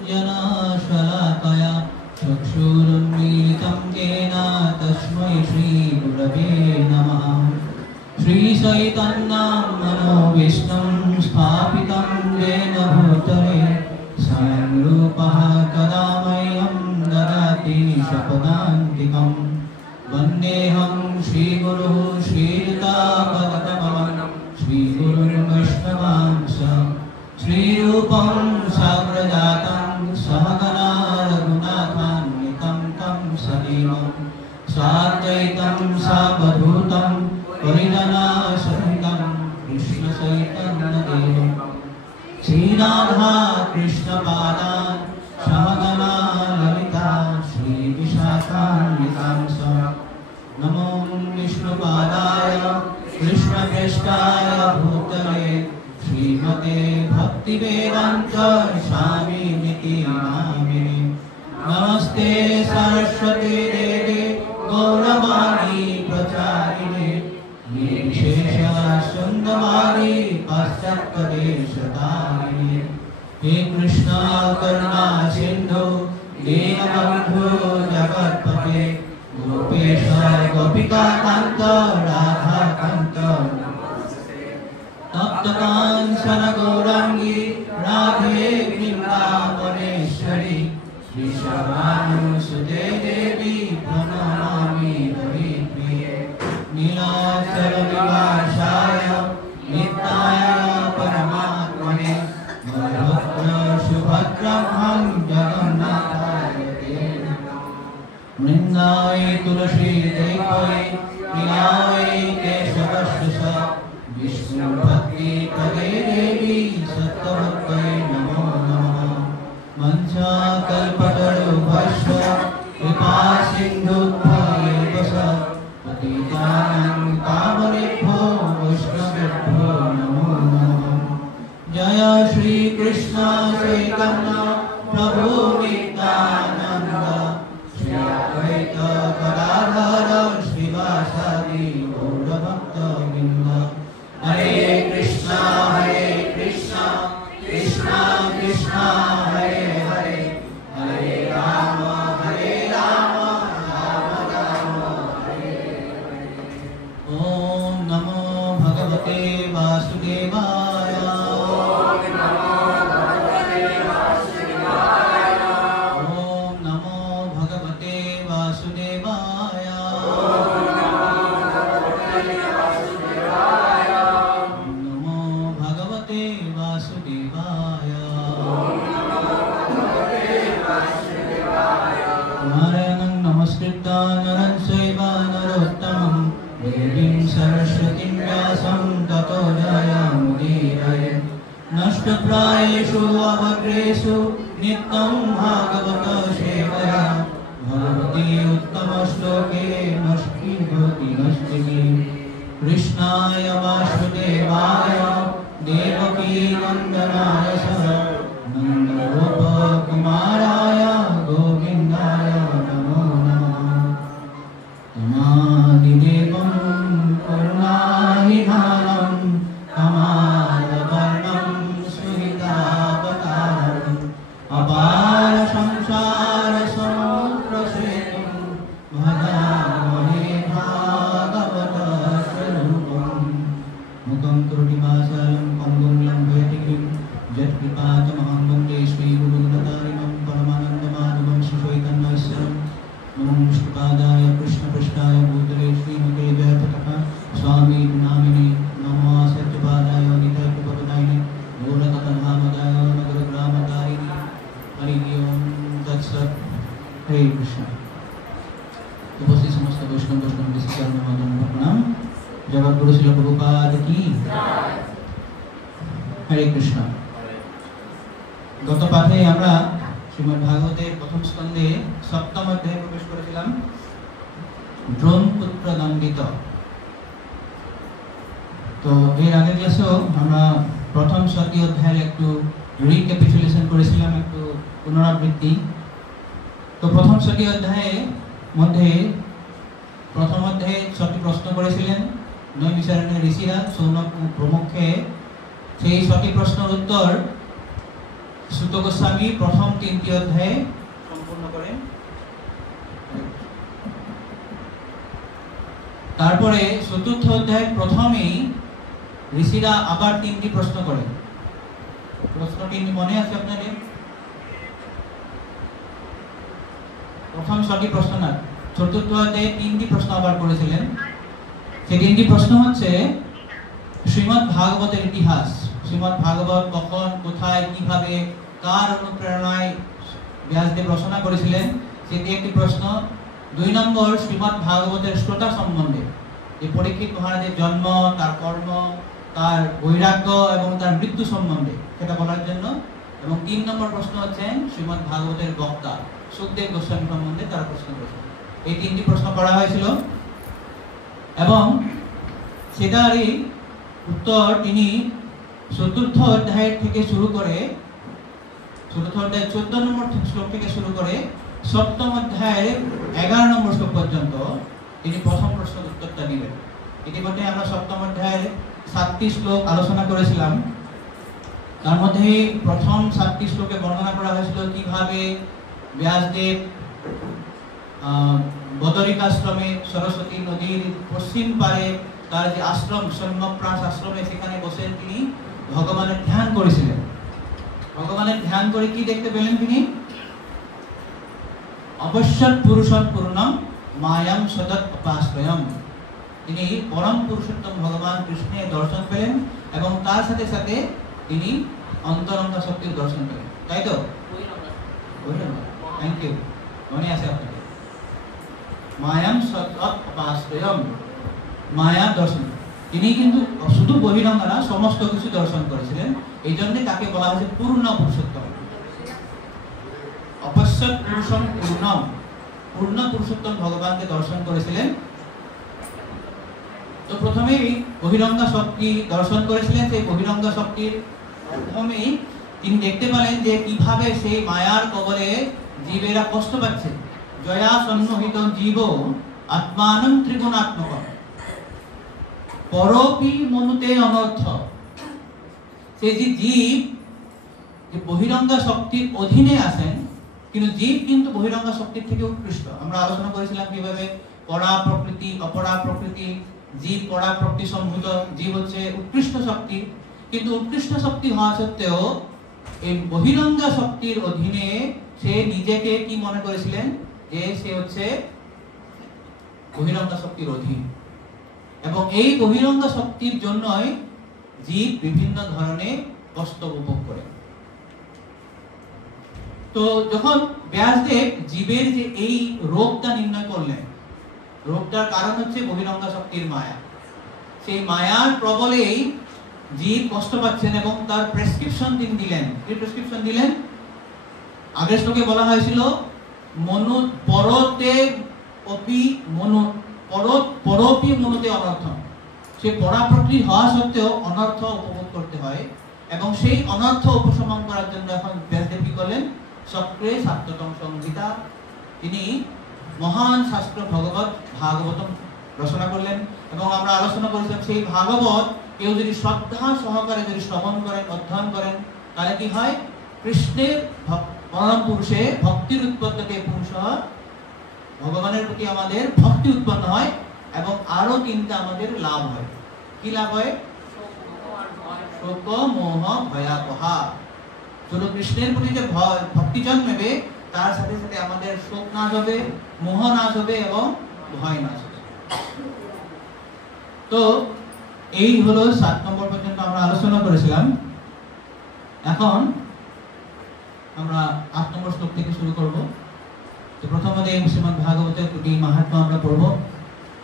ज्ञानञ्जनशलाकया चक्षुरुन्मीलितं स्थापितं येन तस्मै श्रीगुरवे नमः। श्रीचैतन्यं मनोभीष्टं स्थापितं येन भूतले स्वयं रूपः कदा मह्यं ददाति स्वपदान्तिकम्। वन्देऽहं श्रीगुरुः श्रीयुतापदकमलं श्रीगुरुर्वैष्णवांश श्रीरूपं साग्रजातं सहगना रघुनाथान्वितं तं सजीवं साद्वैतं सावधूतं परिजनसहितं कृष्णचैतन्यदेवं श्रीराधा कृष्णपादान् सहगना ललिता श्रीविशाखान्वितांश। नमो विष्णुपादाय कृष्णप्रेष्ठाय भूतले श्रीमते भक्तिवेदान्त स्वामिनिति नामिने। नमस्ते सरस्वती देवे गौरवाणी प्रचारिणे निर्विशेषशून्यवादी पाश्चात्यदेशतारिणे। हे कृष्ण करुणा सिन्धु दीनबन्धु जगत्पते गोपेश गोपिकान्त राधाकान्त तप्तकाञ्चन गौराङ्गी राधे वृन्दावनेश्वरी श्रीशवानुसुते देवी प्रणमामि हरिप्रिये। नीलाचलनिवासाय नित्याय परमात्मने बलभद्र सुभद्रं जगन्नाथाय ते नमः। वृन्दाय तुलसी देवाय प्रियाय केशवश्च विष्णु भक्ति पदे देवी सत्यवत्यै नमो नमः। वंशाकल्पतरुभ्यश्च कृपा सिन्धुभ्यैव च पतितानां पावनेभ्यो वैष्णवेभ्यो नमो नमः। जय श्री कृष्ण चैतन्य प्रभु नित्यानन्द श्री अद्वैत गदाधर श्रीवासादि गौरभक्तवृन्द। हरे कृष्णा कृष्णा कृष्णा हरे हरे हरे राम राम राम हरे हरे। ओम नमो भगवते वासुदेवाय। ओम नमो भगवते वासुदेवाय। नारायणं नमस्कृत्य नरं चैव नरोत्तमं देवीं सरस्वतीं व्यासं ततो जयमुदीरयेत्। नष्टप्रायेषु अभद्रेषु नित्यं भागवत सेवया भगवती उत्तमश्लोके नष्टीभवति नष्टिनी। कृष्णाय वासुदेवाय देवकी नन्दनाय च नन्दगोपकुमाराय गोविन्दाय नमो नमः। तमादिदेवं करुणानिधानं कमालवर्णं सुहृदावतारम् अपार संसार समुद्रसेतुं भजामहे भागवत स्वरूपम्। मुखं करुणिवासालं पङ्गुं लङ्घयतिगिरिं यत्कृपातमहं वन्दे श्रीगुरुगुणतारिणं परमानन्दमाधवं श्रीचैतन्येश्वरं। नमो विष्णुपादाय कृष्णपृष्ठाय भूतले श्रीमते जयप्रतः स्वामी नामिने। नमो सत्यपादाय नितैकपदायिने गौरकथामदाय नगरग्रामतारिणे। हरि ओम तत्सत्। हरे कृष्ण। उपस्थित समस्त वैष्णव विश्वकर्म प्रणाम। जगद्गुरु श्रील प्रभुपाद की। हरे कृष्ण। गत पाठे আমরা শ্রীমদ্ ভাগবতের প্রথম স্কন্ধে সপ্তম অধ্যায়ে প্রবেশ করেছিলাম। দ্রোণ পুত্র দণ্ডিত। তো এর আগের ক্লাসেও আমরা প্রথম 7টি অধ্যায়ের একটু রিক্যাপিচুলেশন করেছিলাম, একটু পুনরাবৃত্তি। তো প্রথম 7টি অধ্যায়ের মধ্যে প্রথম অধ্যায়ে 6টি প্রশ্ন করেছিলেন নৈমিষারণ্যের ঋষিরা সৌনক প্রমুখে। সেই 6টি প্রশ্নের উত্তর সুত গোস্বামী প্রথম 3টি অধ্যায়ে সম্পূর্ণ করেন। তারপরে চতুর্থ অধ্যায়ের প্রথমেই ঋষিরা আবার 3টি প্রশ্ন করে। প্রশ্নটি মনে আছে আপনাদের? প্রথম 6টি প্রশ্ন না, চতুর্থ অধ্যায়ে 3টি প্রশ্ন আবার করেছিলেন। সেই 3টি প্রশ্ন হচ্ছে শ্রীমদ্ ভাগবতের ইতিহাস, শ্রীমদ্ ভাগবত কখন, কোথায়, কিভাবে, কার অনুপ্রেরণায় ব্যাসদেব রচনা করেছিলেন সেটি একটি প্রশ্ন। 2 নম্বর শ্রীমদ্ ভাগবতের শ্রোতা সম্বন্ধে, যে পরীক্ষিত মহারাজের জন্ম, তার কর্ম, তার বৈরাগ্য এবং তার মৃত্যু সম্বন্ধে সেটা বলার জন্য। এবং 3 নম্বর প্রশ্ন হচ্ছে শ্রীমদ্ ভাগবতের বক্তা সুখদেব গোস্বামী সম্বন্ধে তার প্রশ্ন করেছে। এই 3টি প্রশ্ন করা হয়েছিল এবং সেটারই উত্তর তিনি চতুর্থ অধ্যায় থেকে শুরু করে, চতুর্থ অধ্যায় 14 নম্বর শ্লোক থেকে শুরু করে সপ্তম অধ্যায়ের 11 নম্বর শ্লোক পর্যন্ত তিনি প্রথম প্রশ্নের উত্তরটা দিলেন। ইতিমধ্যে আমরা সপ্তম অধ্যায়ের 7টি শ্লোক আলোচনা করেছিলাম। তার মধ্যে প্রথম 7টি শ্লোকে বর্ণনা করা হয়েছিল কিভাবে ব্যাসদেব বদরিকাশ্রমে সরস্বতী নদীর পশ্চিম পারে তার যে আশ্রম সৌম্যপ্রাস আশ্রমে, সেখানে বসে তিনি ভগবানের ধ্যান করেছিলেন। ভগবানের ধ্যান করে কি দেখতে পেলেন তিনি? অবশ্যৎ পুরুষৎ পূর্ণম মায়াম সদৎ উপাশ্রয়ম। তিনি পরম পুরুষোত্তম ভগবান কৃষ্ণের দর্শন পেলেন এবং তার সাথে সাথে তিনি অন্তরঙ্গা শক্তির দর্শন পেলেন। তাই তো? থ্যাংক ইউ, মনে আছে আপনাদের? মায়াম সদৎ উপাশ্রয়ম, মায়া দর্শন। তিনি কিন্তু শুধু বহিরঙ্গ না, সমস্ত কিছু দর্শন করেছিলেন। এই জন্য তাকে বলা হয়েছে পূর্ণ পুরুষোত্তম। অপশ্যৎ পুরুষম পূর্ণম, পূর্ণ পুরুষোত্তম ভগবানকে দর্শন করেছিলেন। তো প্রথমেই বহিরঙ্গা শক্তি দর্শন করেছিলেন। সেই বহিরঙ্গা শক্তির মাধ্যমেই তিনি দেখতে পেলেন যে কিভাবে সেই মায়ার কবলে জীবেরা কষ্ট পাচ্ছে। জয়া সন্মোহিত জীব আত্মানম ত্রিগুণাত্মক পরপি মনুতে অনর্থ। সেই যে জীব যে বহিরঙ্গা শক্তির অধীনে আছেন, কিন্তু জীব কিন্তু বহিরঙ্গা শক্তির থেকে উৎকৃষ্ট। আমরা আলোচনা করেছিলাম কিভাবে পরা প্রকৃতি, অপরা প্রকৃতি, জীব পরা প্রকৃতি সম্ভূত, জীব হচ্ছে উৎকৃষ্ট শক্তি। কিন্তু উৎকৃষ্ট শক্তি হওয়া সত্ত্বেও এই বহিরঙ্গা শক্তির অধীনে সে নিজেকে কি মনে করেছিলেন? যে সে হচ্ছে বহিরঙ্গা শক্তির অধীন। এবং এই বহিরঙ্গা শক্তির জন্যই জীব বিভিন্ন ধরনের কষ্ট উপভোগ করে। তো যখন ব্যাসদেব জীবের যে এই রোগটা নির্ণয় করলেন, রোগটার কারণ হচ্ছে বহিরঙ্গা শক্তির মায়া। সেই মায়ার প্রবলেই জীব কষ্ট পাচ্ছেন এবং তার প্রেসক্রিপশন তিনি দিলেন। কি প্রেসক্রিপশন দিলেন? আগের শ্লোকে বলা হয়েছিল মনু পরতে অপি মনু পরপি মনুতে অনর্থ। সে পরাপ্রকৃতি হওয়া সত্ত্বেও অনর্থ উপভোগ করতে হয় এবং সেই অনর্থ উপশমন করার জন্য এখন ব্যাসদেব কি করলেন? চক্রে সাপ্ততম সংহিতা, তিনি মহান শাস্ত্র ভাগবতম রচনা করলেন। এবং আমরা আলোচনা করেছিলাম সেই ভাগবত কেউ যদি শ্রদ্ধা সহকারে যদি শ্রবণ করেন, অধ্যয়ন করেন, তাহলে কি হয়? কৃষ্ণের পরম পুরুষে ভক্তির উৎপত্তিতে পুরুষ ভগবানের প্রতি আমাদের ভক্তি উৎপন্ন হয় এবং আরো 3টা আমাদের লাভ হয়। কি লাভ হয়? শোক মোহ ভয়াপহা। শুধু কৃষ্ণের প্রতি যে ভক্তি জন্মেবে, তার সাথে সাথে আমাদের শোক নাশ হবে, মোহ নাশ হবে এবং ভয় নাশ হবে। তো এই হলো 7 নম্বর পর্যন্ত আমরা আলোচনা করেছিলাম। এখন আমরা 8 নম্বর শ্লোক থেকে শুরু করব। তো প্রথমে শ্রীমদ্ ভাগবতের দুটি মাহাত্ম্য আমরা পড়ব।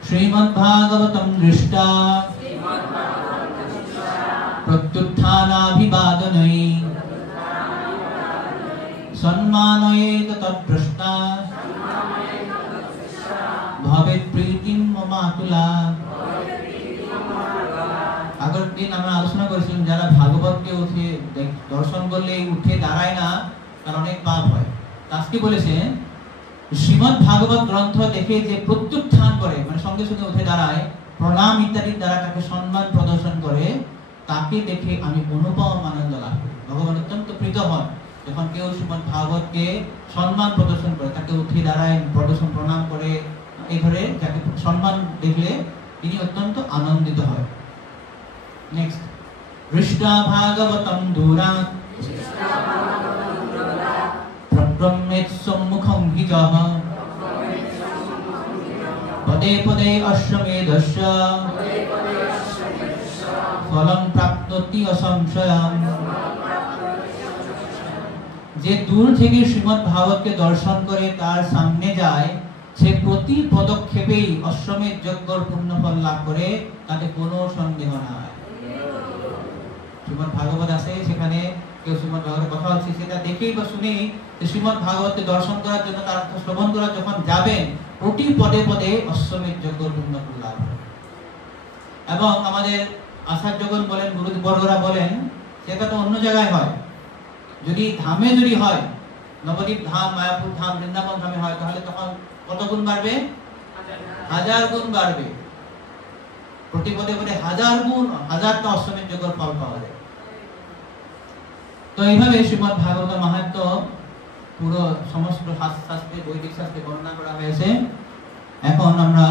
শ্রীমদ্ ভাগবতম দৃষ্টা প্রত্যুত্থানাভিবাদনৈ সম্মানয়েত তদ্দ্রষ্টা ভবেৎ প্রীতিম মমাতুলা। আগের দিন আমরা আলোচনা করেছিলাম যারা ভাগবতকে উঠে দর্শন করলে উঠে দাঁড়ায় না, তার অনেক পাপ হয়। আজকে বলেছেন শ্রীমদ্ ভাগবত গ্রন্থ দেখে যে প্রত্যুত্থান করে, মানে সঙ্গে সঙ্গে উঠে দাঁড়ায়, প্রণাম ইত্যাদির দ্বারা তাকে সম্মান প্রদর্শন করে, তাকে দেখে আমি অনুপম আনন্দ লাভ করি। ভগবান অত্যন্ত প্রীত হন যখন কেউ শ্রীমদ্ ভাগবতকে সম্মান প্রদর্শন করে, তাকে উঠে দাঁড়ায়, প্রদর্শন প্রণাম করে, এই ধরে যাকে সম্মান দেখলে তিনি অত্যন্ত আনন্দিত হয়। নেক্সট, দৃষ্টা ভাগবতম দূরাৎ প্রব্রহ্মেৎ সম্মুখং হি যঃ পদে পদে অশ্বমেধস্য ফলং প্রাপ্নোতি অসংশয়ম। যে দূর থেকে শ্রীমদ্ ভাগবতকে দর্শন করে তার সামনে যায়, সে প্রতি পদক্ষেপেই অশ্বমেধ যজ্ঞর পুণ্যফল লাভ করে, তাতে কোনো সন্দেহ নাই। শ্রীমদ্ ভাগবত আছে, সেখানে কেউ শ্রীমদ্ ভাগবতের কথা হচ্ছে, সেটা দেখেই বা শুনেই শ্রীমদ্ ভাগবতকে দর্শন করার জন্য, তার কথা শ্রবণ করার যখন যাবেন, প্রতি পদে পদে অশ্বমেধ যজ্ঞর পুণ্যফল লাভ হয়। এবং আমাদের আচার্যগণ বলেন, গুরুবর্গরা বলেন, সেটা তো অন্য জায়গায় হয়। যদি ধামে যদি হয়, নবদ্বীপ ধাম, মায়াপুর ধাম, বৃন্দাবন ধামে হয়, তাহলে তখন কত গুণ বাড়বে? 1000 গুণ বাড়বে। প্রতি পদে পদে 1000 গুণ, 1000টা অশ্বমেধ যজ্ঞের ফল পাওয়া যায়। তো এইভাবে শ্রীমদ্ ভাগবত মাহাত্ম্য পুরো সমস্ত শাস্ত্রে, বৈদিক শাস্ত্রে বর্ণনা করা হয়েছে। এখন আমরা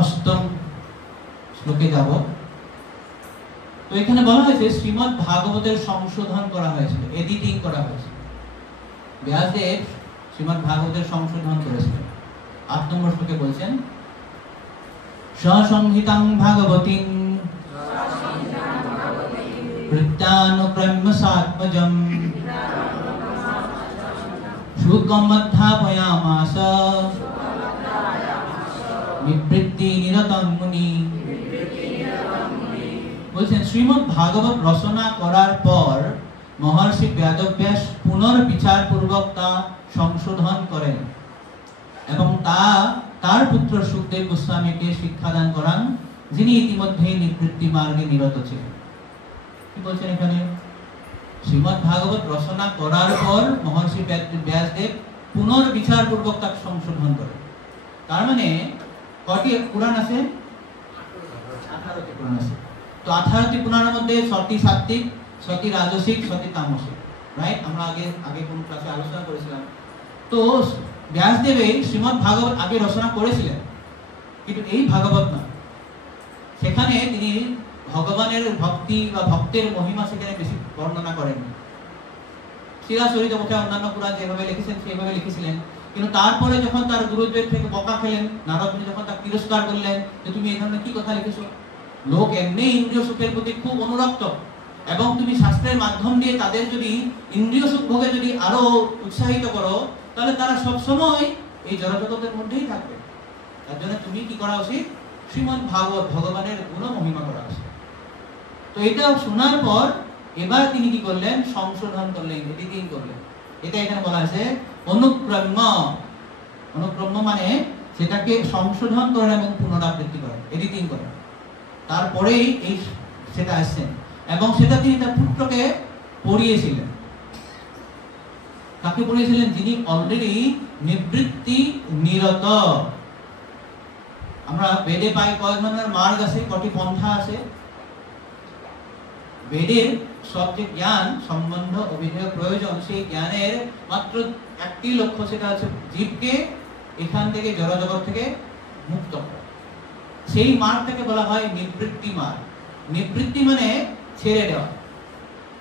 অষ্টম শ্লোকে যাব। তো এখানে বলা হয়েছে শ্রীমদ্ ভাগবতের সংশোধন করা হয়েছিল, এডিটিং করা হয়েছিল। ব্যাসদেব শ্রীমদ্ ভাগবতের সংশোধন করেছিলেন। 8 নম্বর শ্লোকে বলছেন, সসংহিতাং ভাগবতীং কৃত্যানুক্রম্য সাত্মজম শুকমধ্যাপয়ামাস নিবৃত্তি নিরতং মুনি। বলছেন শ্রীমদ্ ভাগবত রচনা করার পর মহর্ষি বেদব্যাস পুনর্বিচার পূর্বক তা সংশোধন করেন এবং তার পুত্র সুখদেব গোস্বামীকে শিক্ষাদান করান, যিনি ইতিমধ্যেই নিবৃত্তি মার্গে নিরত ছিলেন। কি বলছেন এখানে? শ্রীমদ্ ভাগবত রচনা করার পর মহর্ষি ব্যাসদেব পুনর্বিচার পূর্বক তা সংশোধন করেন। তার মানে কটি পুরাণ আছে? 18টি পুরাণ আছে। তো 18টি পুরাণের মধ্যে 6টি সাত্ত্বিক, 6টি রাজসিক, 6টি তামসিক, রাইট? আমরা আগে কোন ক্লাসে আলোচনা করেছিলাম। তো ব্যাসদেব এই শ্রীমদ্ ভাগবত আগে রচনা করেছিলেন, কিন্তু এই ভাগবত না। সেখানে তিনি ভগবানের ভক্তি বা ভক্তের মহিমা সেখানে বেশি বর্ণনা করেননি। শিলাচরিতমুখে অন্যান্য পুরাণ যেভাবে লিখেছেন সেইভাবে লিখেছিলেন, কিন্তু তারপরে যখন তার গুরুদেব থেকে বকা খেলেন, নারদ মুনি যখন তাকে তিরস্কার করলেন যে তুমি এই ধরনের কি কথা লিখেছো, লোক এমনি ইন্দ্রিয় সুখের প্রতি খুব অনুরক্ত, এবং তুমি শাস্ত্রের মাধ্যম দিয়ে তাদের যদি ইন্দ্রিয় সুখ ভোগে যদি আরো উৎসাহিত করো, তাহলে তারা সব সময় এই জড়জগতের মধ্যেই থাকবে। তার জন্য তুমি কি করা উচিত? শ্রীমদ্ ভাগবত ভগবানের গুণ মহিমা করা উচিত। তো এটা শোনার পর এবার তিনি কি করলেন? সংশোধন করলেন, এডিটিং করলেন। এটা এখানে বলা আছে অনুক্রম্য। অনুক্রম্য মানে সেটাকে সংশোধন করেন এবং পুনরাবৃত্তি করেন, এডিটিং করেন। তারপরেই এই সেটা আসছেন, এবং সেটা তিনি তার পুত্রকে পড়িয়েছিলেন। কাকে পড়িয়েছিলেন? যিনি অলরেডি নিবৃত্তি নিরত। আমরা বেদে পাই কয় ধরনের মার্গ আছে, কটি পন্থা আছে। বেদের সব যে জ্ঞান সম্বন্ধ অভিধেয় প্রয়োজন, সেই জ্ঞানের মাত্র একটি লক্ষ্য, সেটা হচ্ছে জীবকে এখান থেকে জড়জগৎ থেকে মুক্ত করা। সেই মার্গটাকে বলা হয় নিবৃত্তি মার্গ। নিবৃত্তি মানে ছেড়ে দেওয়া,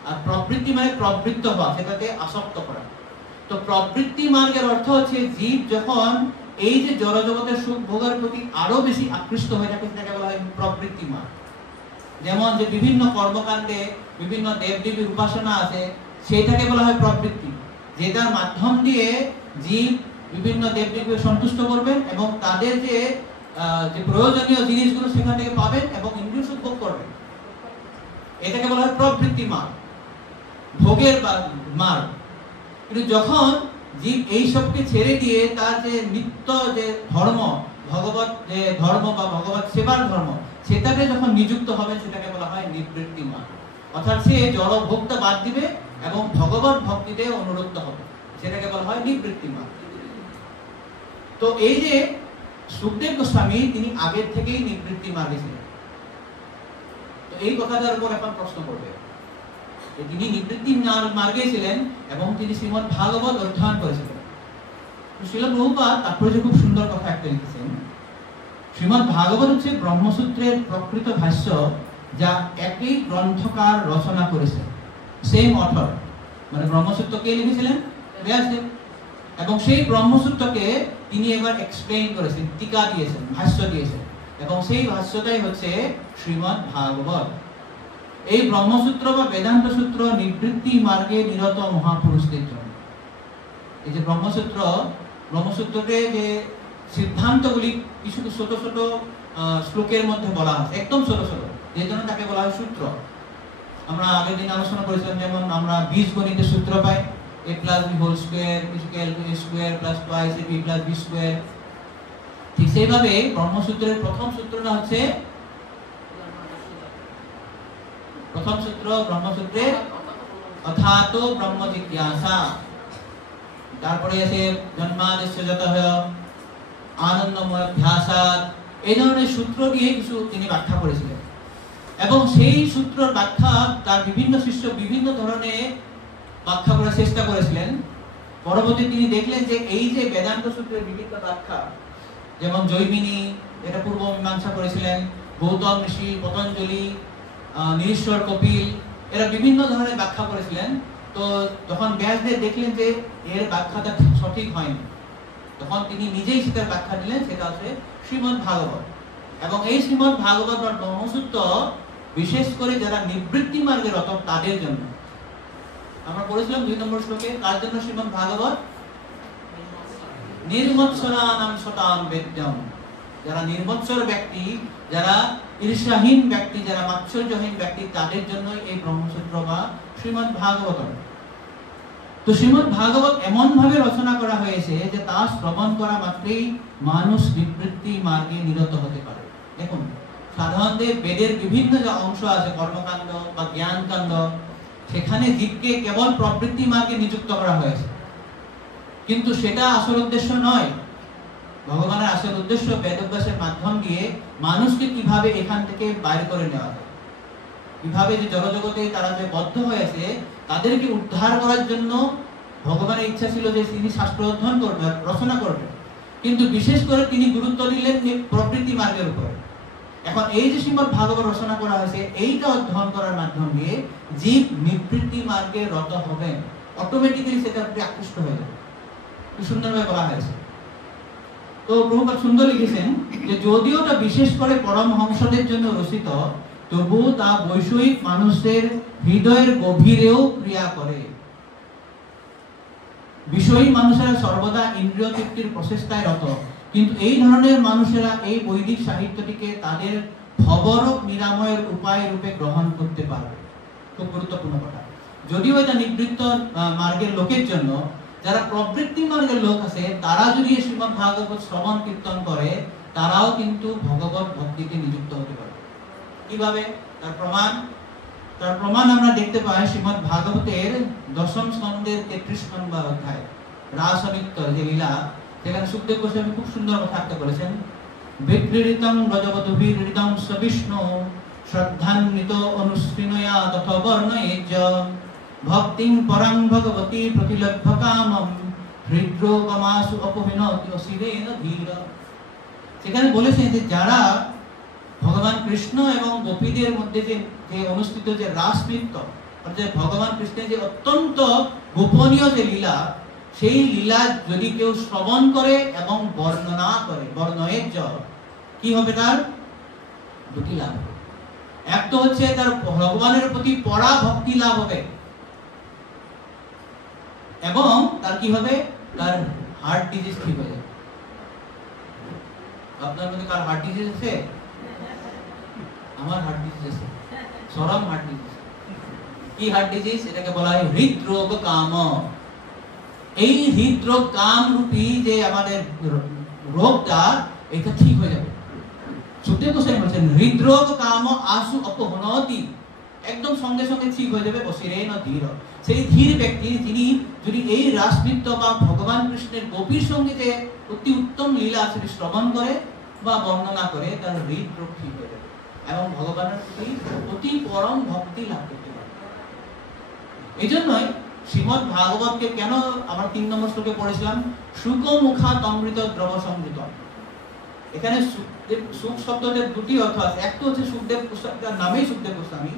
আর প্রবৃত্তি মানে প্রবৃত্ত হওয়া, সেটাতে আসক্ত করা। তো প্রবৃত্তি মার্গের অর্থ হচ্ছে জীব যখন এই যে জড়জগতের সুখ ভোগের প্রতি আরো বেশি আকৃষ্ট হয়ে থাকে, সেটাকে বলা হয় প্রবৃত্তি মার্গ। যেমন যে বিভিন্ন কর্মকাণ্ডে বিভিন্ন দেবদেবীর উপাসনা আছে, সেইটাকে বলা হয় প্রবৃত্তি, যেটার মাধ্যম দিয়ে জীব বিভিন্ন দেবদেবীকে সন্তুষ্ট করবেন এবং তাদের যে প্রয়োজনীয় জিনিসগুলো সেখান থেকে পাবেন এবং ইন্দ্রিয় সুখ ভোগ করবেন। এটাকে বলা হয় প্রবৃত্তি মার্গ, ভোগের মার্গ। কিন্তু যখন জীব এই সবকে ছেড়ে দিয়ে তার যে নিত্য যে ধর্ম, ভগবত যে ধর্ম বা ভগবত সেবার ধর্ম, সেটাতে যখন নিযুক্ত হবে, সেটাকে বলা হয় নিবৃত্তি মার্গ। অর্থাৎ সে জড় ভোগটা বাদ দিবে এবং ভগবত ভক্তিতে অনুরক্ত হবে, সেটাকে বলা হয় নিবৃত্তি মার্গ। তো এই যে সুখদেব গোস্বামী, তিনি আগের থেকেই নিবৃত্তি মার্গে ছিলেন। তো এই কথাটার উপর এখন প্রশ্ন করবে, তিনি নিবৃত্তি মার্গে ছিলেন এবং তিনি শ্রীমদ্ ভাগবত অধ্যয়ন করেছিলেন। শ্রীল প্রভুপাদ তাৎপর্য খুব সুন্দর কথা একটা লিখেছেন। শ্রীমদ্ ভাগবত হচ্ছে ব্রহ্মসূত্রের প্রকৃত ভাষ্য, যা একই গ্রন্থকার রচনা করেছে, সেম অথর। মানে ব্রহ্মসূত্র কে লিখেছিলেন? ব্যাসদেব। এবং সেই ব্রহ্মসূত্রকে তিনি এবার এক্সপ্লেইন করেছেন, টিকা দিয়েছেন, ভাষ্য দিয়েছেন, এবং সেই ভাষ্যটাই হচ্ছে শ্রীমদ্ ভাগবত। এই ব্রহ্মসূত্র বা বেদান্ত সূত্র নিবৃত্তি মার্গে নিরত মহাপুরুষদের জন্য। এই যে ব্রহ্মসূত্রকে যে সিদ্ধান্তগুলি কিছু ছোট ছোট শ্লোকের মধ্যে বলা আছে, একদম ছোট ছোট, যে জন্য তাকে বলা হয় সূত্র। আমরা আগের দিন আলোচনা করেছিলাম, যেমন আমরা বীজগণিতের সূত্র পাই, a plus b whole square is equal to a square plus twice ab plus b square। ঠিক সেইভাবে ব্রহ্মসূত্রের প্রথম সূত্রটা হচ্ছে, প্রথম সূত্র ব্রহ্মসূত্রের অথাতো ব্রহ্ম জিজ্ঞাসা। তারপরে আছে জন্মাদিস্য যতঃ আনন্দময়াভ্যাসাৎ। এই ধরনের সূত্র দিয়ে কিছু তিনি ব্যাখ্যা করেছিলেন, এবং সেই সূত্রের ব্যাখ্যা তার বিভিন্ন শিষ্য বিভিন্ন ধরনের ব্যাখ্যা করার চেষ্টা করেছিলেন। পরবর্তী তিনি দেখলেন যে এই যে বেদান্ত সূত্রের বিভিন্ন ব্যাখ্যা, যেমন জৈমিনী এটা পূর্ব মীমাংসা করেছিলেন, গৌতম ঋষি, পতঞ্জলি, নিরীশ্বর, কপিল, এরা বিভিন্ন ধরনের ব্যাখ্যা করেছিলেন। তো যখন ব্যাসদেব দেখলেন যে এর ব্যাখ্যাটা সঠিক হয়নি, তখন তিনি নিজেই সেটার ব্যাখ্যা দিলেন, সেটা হচ্ছে শ্রীমদ্ ভাগবত। এবং এই শ্রীমদ্ ভাগবত বা ব্রহ্মসূত্র বিশেষ করে যারা নিবৃত্তি মার্গে রত তাদের জন্য। আমরা পড়েছিলাম 2 নম্বর শ্লোকে, কার জন্য শ্রীমদ্ ভাগবত? নির্মৎসরানাং সতাম বেদ্যম। যারা নির্মৎসর ব্যক্তি, যারা ঈর্ষাহীন ব্যক্তি, যারা মাৎসর্যহীন ব্যক্তি, তাদের জন্য এই ব্রহ্মসূত্র বা শ্রীমদ্ ভাগবত। তো শ্রীমদ্ ভাগবত এমন ভাবে রচনা করা হয়েছে যে তা শ্রবণ করা মাত্রই মানুষ নিবৃত্তি মার্গে নিরত হতে পারে। দেখুন, সাধারণত বেদের বিভিন্ন যে অংশ আছে, কর্মকাণ্ড বা জ্ঞানকাণ্ড, সেখানে জীবকে কেবল প্রবৃত্তি মার্গে নিযুক্ত করা হয়েছে, কিন্তু সেটা আসল উদ্দেশ্য নয়। ভগবানের আসল উদ্দেশ্য বেদব্যাসের মাধ্যম দিয়ে মানুষকে কিভাবে এখান থেকে বাইরে করে নেওয়া যায়, কিভাবে যে জড়জগতে তারা যে বদ্ধ হয়েছে তাদেরকে উদ্ধার করার জন্য ভগবানের ইচ্ছা ছিল যে তিনি শাস্ত্র অধ্যয়ন করবেন, রচনা করবেন, কিন্তু বিশেষ করে তিনি গুরুত্ব দিলেন প্রবৃত্তি মার্গের উপর। এখন এই যে শ্রীমদ্ ভাগবত রচনা করা হয়েছে, এইটা অধ্যয়ন করার মাধ্যম দিয়ে জীব নিবৃত্তি মার্গে রত হবেন, অটোমেটিক্যালি সেটার প্রতি আকৃষ্ট হয়ে যাবে। খুব সুন্দরভাবে বলা হয়েছে। তো প্রভুপাদ সুন্দর লিখেছেন যে যদিও তা বিশেষ করে পরমহংসদের জন্য রচিত, তবুও তা বৈষয়িক মানুষের হৃদয়ের গভীরেও ক্রিয়া করে। বিষয়ী মানুষেরা সর্বদা ইন্দ্রিয় তৃপ্তির প্রচেষ্টায় রত, কিন্তু এই ধরনের মানুষেরা এই বৈদিক সাহিত্যটিকে তাদের ভবরোগ নিরাময়ের উপায় রূপে গ্রহণ করতে পারবে। খুব গুরুত্বপূর্ণ কথা। যদিও এটা নিবৃত্ত মার্গের লোকের জন্য, যারা প্রবৃত্তি মার্গের লোক আছে, তারা যদি শ্রীমদ্ ভাগবত শ্রবণ কীর্তন করে, তারাও কিন্তু ভগবত ভক্তিতে নিযুক্ত হতে পারবে। কিভাবে? তার প্রমাণ আমরা দেখতে পাই শ্রীমদ্ ভাগবতের 10ম স্কন্ধের 33 নম্বর অধ্যায়, রাসমিত্র যে লীলা, সেখানে সুখদেব গোস্বামী খুব সুন্দর কথা একটা বলেছেন। বিক্রীড়িতং ব্রজবধূভির্হৃদং সবিষ্ণু শ্রদ্ধান্বিত অনুশৃণয়া তথা বর্ণয়েজ ভক্তিং পরং ভগবতী প্রতিলভ্য কামম হৃদ্রোগমাসু অপহিনতি অসিরেণ ধীর। সেখানে বলেছেন যে যারা ভগবান কৃষ্ণ এবং গোপীদের মধ্যে যে অনুষ্ঠিত যে রাসনৃত্য, অর্থাৎ ভগবান কৃষ্ণের যে অত্যন্ত গোপনীয় যে লীলা, সেই লীলা যদি কেউ শ্রবণ করে এবং বর্ণনা করে, বর্ণয়েজ, কি হবে? তার দুটি লাভ হবে। এক তো হচ্ছে তার ভগবানের প্রতি পরা ভক্তি লাভ হবে, এবং তার কি হবে? তার হার্ট ডিজিজ ঠিক হয়ে যাবে। আপনার মধ্যে কার হার্ট ডিজিজ আছে? আমার হার্ট ডিজিজ আছে, চরম হার্ট ডিজিজ। কি হার্ট ডিজিজ? এটাকে বলা হয় হৃদরোগ কাম। এই হৃদরোগ কাম রূপী যে আমাদের রোগটা, এটা ঠিক হয়ে যাবে। সুখদেব গোস্বামী বলছেন হৃদরোগ কাম আশু অপহনতি, একদম সঙ্গে সঙ্গে ঠিক হয়ে যাবে। বসিরেণ ধীর, সেই ধীর ব্যক্তি যিনি যদি এই রাসনৃত্য বা ভগবান কৃষ্ণের গোপীর সঙ্গে যে অতি উত্তম লীলা সেটি শ্রবণ করে বা বর্ণনা করে, তার হৃদরোগ ঠিক হয়ে যাবে এবং ভগবানের প্রতি অতি পরম ভক্তি লাভ করতে পারবে। এই জন্যই শ্রীমদ্ ভাগবতকে কেন আমরা 3 নম্বর শ্লোকে পড়েছিলাম, শুক মুখা তমৃত দ্রব সংযুত। এখানে সুখদেব, সুখ শব্দটার দুটি অর্থ আছে। এক তো হচ্ছে সুখদেব গোস্বামীর নামেই সুখদেব গোস্বামী।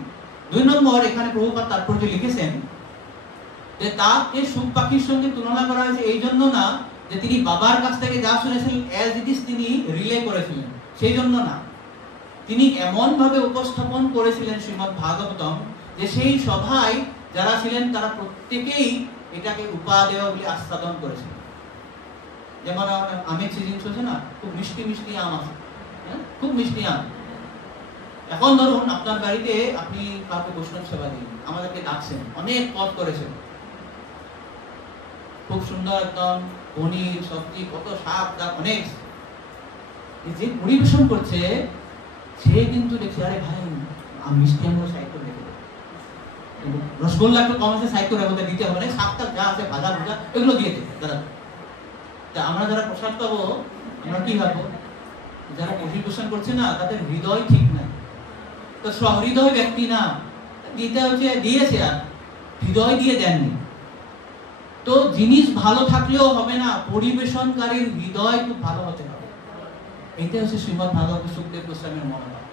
2 নম্বর এখানে প্রভুপাদ তাৎপর্য লিখেছেন যে তাকে সুখ পাখির সঙ্গে তুলনা করা হয়েছে এই জন্য না যে তিনি বাবার কাছ থেকে যা শুনেছিলেন অ্যাজ ইট ইজ তিনি রিলে করেছিলেন, সেই জন্য না। তিনি এমন ভাবে উপস্থাপন করেছিলেন শ্রীমদ্ ভাগবতম যে সেই সভায় যারা ছিলেন তারা প্রত্যেকেই এটাকে উপাদেয় বলে আস্বাদন করেছিলেন। যেমন আমের সিজন চলছে না, খুব মিষ্টি মিষ্টি আম আছে, খুব মিষ্টি আম। এখন ধরুন আপনার বাড়িতে আপনি কাউকে বৈষ্ণব সেবা দিন, আমাদেরকে ডাকছেন, অনেক পদ করেছেন, খুব সুন্দর একদম পনির সবজি কত শাক ডাক অনেক, যে পরিবেশন করছে সে কিন্তু দেখছে আরে ভাই মিষ্টি আমরা সাইড করে রেখে দেবো, রসগোল্লা একটু কম আছে সাইড করে আমাদের দিতে হবে না, শাকটা যা আছে ভাজা ভুজা এগুলো দিয়ে দেবে দাদা। আমরা যারা প্রসাদ পাবো আমরা কি ভাববো, যারা পরিবেশন করছে না তাদের হৃদয় ঠিক নাই, তো সহৃদয় ব্যক্তি না, দিতে হচ্ছে দিয়েছে আর হৃদয় দিয়ে দেননি। তো জিনিস ভালো থাকলেও হবে না, পরিবেশনকারীর হৃদয় খুব ভালো হতে হবে। এটা হচ্ছে শ্রীমদ্ ভাগবত সুখদেব গোস্বামীর মনোভাব।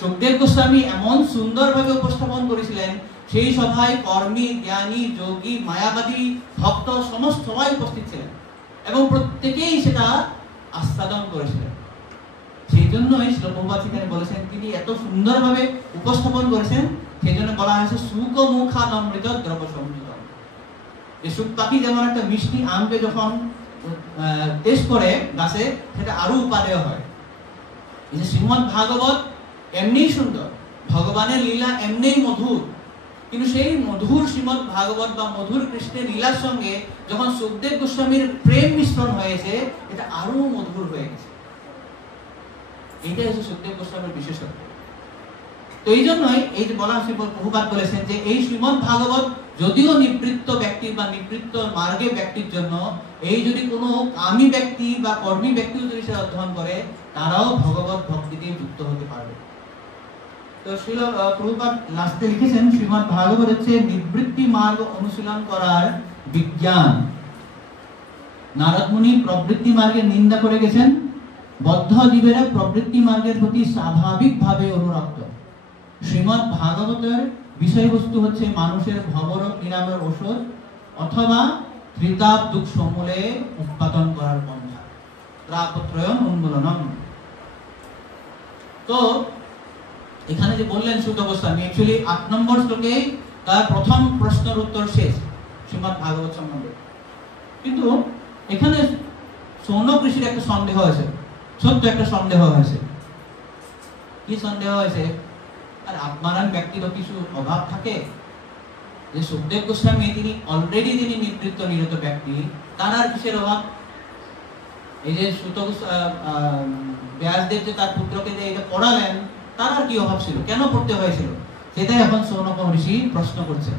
সুখদেব গোস্বামী এমন সুন্দরভাবে উপস্থাপন করেছিলেন, সেই সভায় কর্মী, জ্ঞানী, যোগী, মায়াবাদী, ভক্ত সমস্ত সবাই উপস্থিত ছিলেন এবং প্রত্যেকেই সেটা আস্বাদন করেছিলেন। সেই জন্যই শ্রীল প্রভুপাদ সেখানে বলেছেন, তিনি এত সুন্দরভাবে উপস্থাপন করেছেন, সেই জন্য বলা হয়েছে সুখ মুখানমৃত দ্রব্য সংযুত। যে সুখ পাখি যেমন একটা মিষ্টি আমকে যখন টেস্ট করে গাছে, সেটা আরো উপাদেয় হয়। এই যে শ্রীমদ্ ভাগবত এমনিই সুন্দর, ভগবানের লীলা এমনিই মধুর, কিন্তু সেই মধুর শ্রীমদ্ ভাগবত বা মধুর কৃষ্ণের লীলার সঙ্গে যখন সুখদেব গোস্বামীর প্রেম মিশ্রণ হয়েছে, এটা আরো মধুর হয়ে গেছে। এইটাই হচ্ছে সুখদেব গোস্বামীর বিশেষত্ব। তো এই জন্যই এই যে বলা প্রভুপাদ বলেছেন যে এই শ্রীমদ্ ভাগবত যদিও নিবৃত্ত ব্যক্তি বা নিবৃত্ত মার্গে ব্যক্তির জন্য, এই যদি কোনো কামী ব্যক্তি বা কর্মী ব্যক্তিও যদি সেটা অধ্যয়ন করে, তারাও ভগবত ভক্তিতে যুক্ত হতে পারবে। তো শ্রীল প্রভুপাদ লাস্টে লিখেছেন, শ্রীমদ্ ভাগবত হচ্ছে নিবৃত্তি মার্গ অনুশীলন করার বিজ্ঞান। নারদ মুনি প্রবৃত্তি মার্গের নিন্দা করে গেছেন, বদ্ধ জীবেরা প্রবৃত্তি মার্গের প্রতি স্বাভাবিকভাবে অনুরক্ত। শ্রীমদ্ ভাগবতের বিষয়বস্তু হচ্ছে মানুষের ভবরোগ নিরাময়ের ঔষধ অথবা ত্রিতাপ দুঃখ সমূলে উৎপাদন করার পন্থা, ত্রাপত্রয়ম উন্মূলনম। তো এখানে যে বললেন সুত গোস্বামী, অ্যাকচুয়ালি 8 নম্বর শ্লোকে তার প্রথম প্রশ্নের উত্তর শেষ শ্রীমদ্ ভাগবত সম্বন্ধে। কিন্তু এখানে সৌনক ঋষির একটা সন্দেহ হয়েছে, ছোট্ট একটা সন্দেহ হয়েছে। কি সন্দেহ হয়েছে? আর আত্মারাম ব্যক্তির কিছু অভাব থাকে, যে সুখদেব গোস্বামী তিনি অলরেডি তিনি নিবৃত্ত নিরত ব্যক্তি, তার আর কিসের অভাব? এই যে সুত ব্যাসদেব যে তার পুত্রকে যে এটা পড়ালেন, তার আর কি অভাব ছিল, কেন পড়তে হয়েছিল? সেটাই এখন সৌনক ঋষি প্রশ্ন করছেন।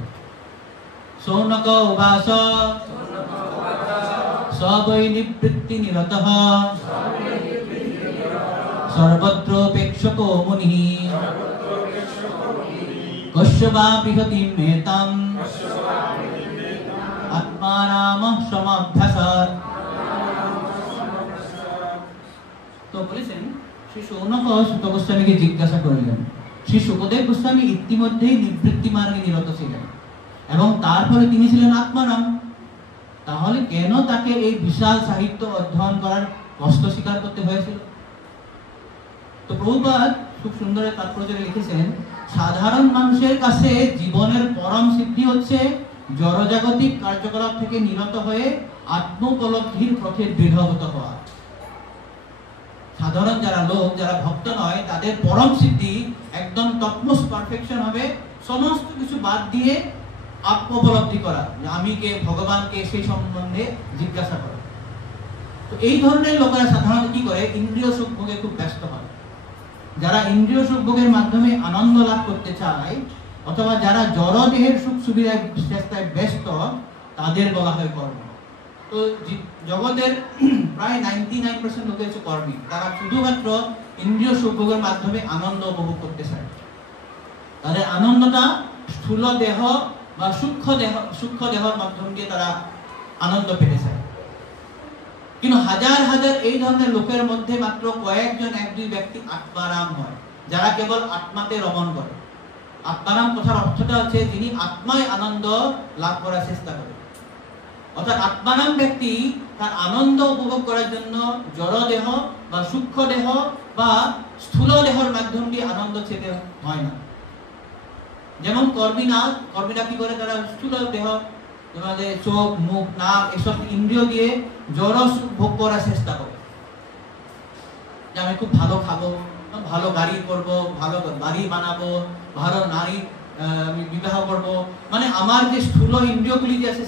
সৌনক উবাস সবৈ নিবৃত্তি নিরতঃ সর্বত্রপেক্ষকো মুনিঃ কশ্যবা বৃহতিম মেতাম আত্মানামঃ সমভ্যাসাৎ। তো বলেছেন, শ্রী সৌনক সুত গোস্বামীকে জিজ্ঞাসা করলেন, শ্রী সুখদেব গোস্বামী ইতিমধ্যেই নিবৃত্তি মার্গে নিরত ছিলেন এবং তারপরে তিনি ছিলেন আত্মারাম, তাহলে কেন তাকে এই বিশাল সাহিত্য অধ্যয়ন করার কষ্ট স্বীকার করতে হয়েছিল? তো প্রভুপাদ খুব সুন্দর তাৎপর্য লিখেছেন, সাধারণ মানুষের কাছে জীবনের পরম সিদ্ধি হচ্ছে জড়জাগতিক কার্যকলাপ থেকে নিরত হয়ে আত্মোপলব্ধির পথে দৃঢ়গত হওয়া। সাধারণ যারা লোক, যারা ভক্ত নয়, তাদের পরম সিদ্ধি একদম টপমোস্ট পারফেকশন হবে সমস্ত কিছু বাদ দিয়ে আত্মোপলব্ধি করা, যে আমি কে, ভগবানকে, সেই সম্বন্ধে জিজ্ঞাসা করা। তো এই ধরনের লোকেরা সাধারণত কি করে, ইন্দ্রিয় সুখ ভোগে খুব ব্যস্ত হয়। যারা ইন্দ্রিয় সুখ ভোগের মাধ্যমে আনন্দ লাভ করতে চায় অথবা যারা জড় দেহের সুখ সুবিধায় চেষ্টায় ব্যস্ত, তাদের বলা হয় কর্ম। তো জগতের প্রায় 99% লোক হচ্ছে কর্মী, তারা শুধুমাত্র ইন্দ্রিয় সুখ ভোগের মাধ্যমে আনন্দ উপভোগ করতে চায়। তাদের আনন্দটা স্থূল দেহ বা সূক্ষ্ম দেহর মাধ্যম দিয়ে তারা আনন্দ পেতে চায়। কিন্তু হাজার হাজার এই ধরনের লোকের মধ্যে মাত্র কয়েকজন এক দুই ব্যক্তি আত্মারাম হয়, যারা কেবল আত্মাতে রমণ করে। আত্মারাম কথার অর্থটা হচ্ছে যিনি আত্মায় আনন্দ লাভ করার চেষ্টা করে। অর্থাৎ আত্মারাম ব্যক্তি তার আনন্দ উপভোগ করার জন্য জড় দেহ বা সূক্ষ্ম দেহ বা স্থূল দেহের মাধ্যম দিয়ে আনন্দ পেতে হয় না। যেমন কর্মীরা কি করে, তারা স্থূল দেহ, আমাদের চোখ, মুখ, নাক এসব ইন্দ্রিয় দিয়ে জড় ভোগ করার চেষ্টা করে, যে আমি খুব ভালো খাবো, ভালো গাড়ি করব, ভালো বাড়ি বানাবো, ভালো নারী আমি বিবাহ করব, মানে আমার যে স্থূল ইন্দ্রিয়গুলি যে আছে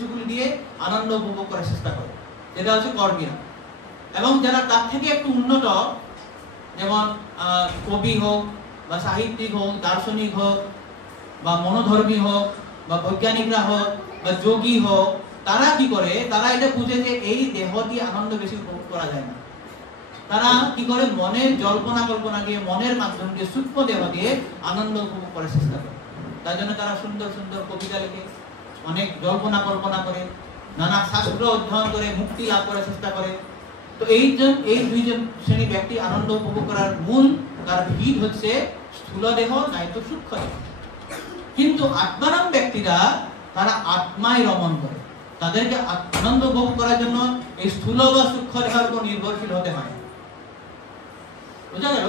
সেগুলি দিয়ে আনন্দ উপভোগ করার চেষ্টা করে, যেটা হচ্ছে কর্মীরা। এবং যারা তার থেকে একটু উন্নত, যেমন কবি হোক বা সাহিত্যিক হোক, দার্শনিক হোক বা মনোধর্মী হোক বা বৈজ্ঞানিকরা হোক বা যোগী হোক, তারা কি করে, তারা এটা বুঝে যে এই দেহ দিয়ে আনন্দ বেশি উপভোগ করা যায় না। তারা কি করে, মনের কল্পনা দিয়ে, মনের মাধ্যম দিয়ে, সূক্ষ্ম দেহ দিয়ে আনন্দ উপভোগ করার চেষ্টা করে। তার জন্য তারা সুন্দর সুন্দর কবিতা লিখে, অনেক কল্পনা করে, নানা শাস্ত্র অধ্যয়ন করে মুক্তি লাভ করার চেষ্টা করে। তো এই দুইজন শ্রেণী ব্যক্তি আনন্দ উপভোগ করার মূল তার ভিত হচ্ছে স্থূল দেহ নয়তো সূক্ষ্ম দেহ। কিন্তু আত্মারাম ব্যক্তিরা তারা আত্মায় রমণ করে, তাদেরকে আনন্দ উপভোগ করার জন্য এই স্থূল বা সূক্ষ্ম দেহের উপর নির্ভরশীল হতে হয়। বুঝা গেল?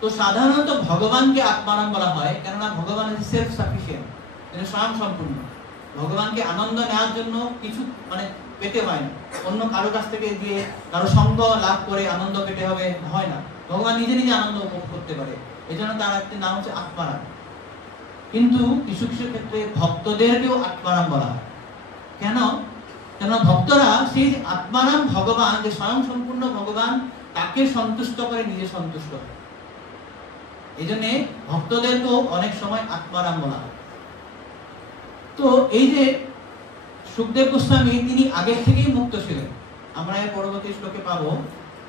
তো সাধারণত ভগবানকে আত্মারাম বলা হয়, কেননা ভগবান সেলফ সাফিসিয়েন্ট, তিনি স্বয়ং সম্পূর্ণ। ভগবানকে আনন্দ নেওয়ার জন্য কিছু মানে পেতে হয় না, অন্য কারো কাছ থেকে গিয়ে কারো সঙ্গ লাভ করে আনন্দ পেতে হবে হয় না। ভগবান নিজে নিজে আনন্দ উপভোগ করতে পারে, এই জন্য তার একটি নাম হচ্ছে আত্মারাম। কিন্তু কিছু কিছু ক্ষেত্রে ভক্তদেরকেও আত্মারাম বলা হয়। কেন? ভক্তরা সেই আত্মারাম ভগবান, যে স্বয়ং সম্পূর্ণ ভগবান, তাকে সন্তুষ্ট করে নিজে সন্তুষ্ট হয়। এই জন্য ভক্তদেরকেও অনেক সময় আত্মারাম বলা হয়। তো এই যে সুখদেব গোস্বামী, তিনি আগের থেকেই মুক্ত ছিলেন। আমরা এর পরবর্তী শ্লোকে পাবো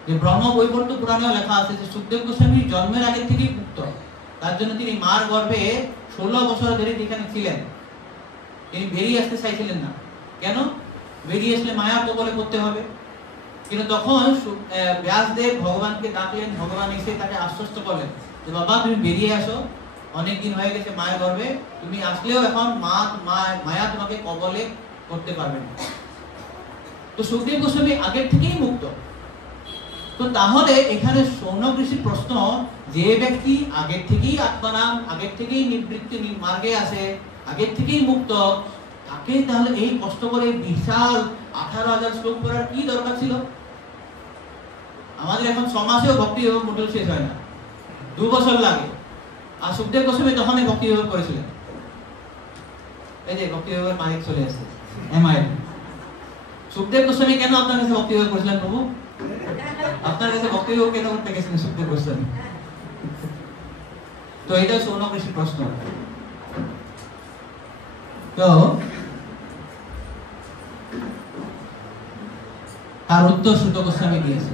যে ব্রহ্ম বৈবর্ত পুরাণেও লেখা আছে যে সুখদেব গোস্বামী জন্মের আগে থেকেই মুক্ত। তার জন্য তিনি মার গর্ভে 16 বছর ধরে যেখানে ছিলেন, তিনি বেরিয়ে আসতে চাইছিলেন না। কেন? বেরিয়ে আসলে মায়ার কবলে পড়তে হবে। কিন্তু তখন ব্যাসদেব ভগবানকে ডাকলেন, ভগবান এসে তাকে আশ্বস্ত করলেন যে বাবা তুমি বেরিয়ে আসো, অনেকদিন হয়ে গেছে মায়ের গর্ভে, তুমি আসলেও এখন মায়া তোমাকে কবলে করতে পারবে না। তো সুখদেব গোস্বামী আগের থেকেই মুক্ত। তো তাহলে এখানে শৌনক ঋষির প্রশ্ন, যে ব্যক্তি আগের থেকেই আত্মারাম, আগের থেকেই নিবৃত্তি মার্গে আছে, আগের থেকেই মুক্ত, তাকে তাহলে এই কষ্ট করে বিশাল 18,000 শ্লোক পড়ার কি দরকার ছিল? আমাদের এখন 6 মাসেও ভক্তি যোগ মোটেও শেষ হয় না, 2 বছর লাগে। আর সুখদেব গোস্বামী তখনই ভক্তি যোগ করেছিলেন। এই যে ভক্তি যোগের মালিক চলে আসছে, সুখদেব গোস্বামী কেন আপনার কাছে ভক্তি যোগ করেছিলেন প্রভু? আপনার কাছে ভক্তি যোগ কেন করতে গেছেন সুখদেব গোস্বামী? তো এটা শৌনক ঋষির প্রশ্ন। তো তার উত্তর সুত গোস্বামী দিয়েছে।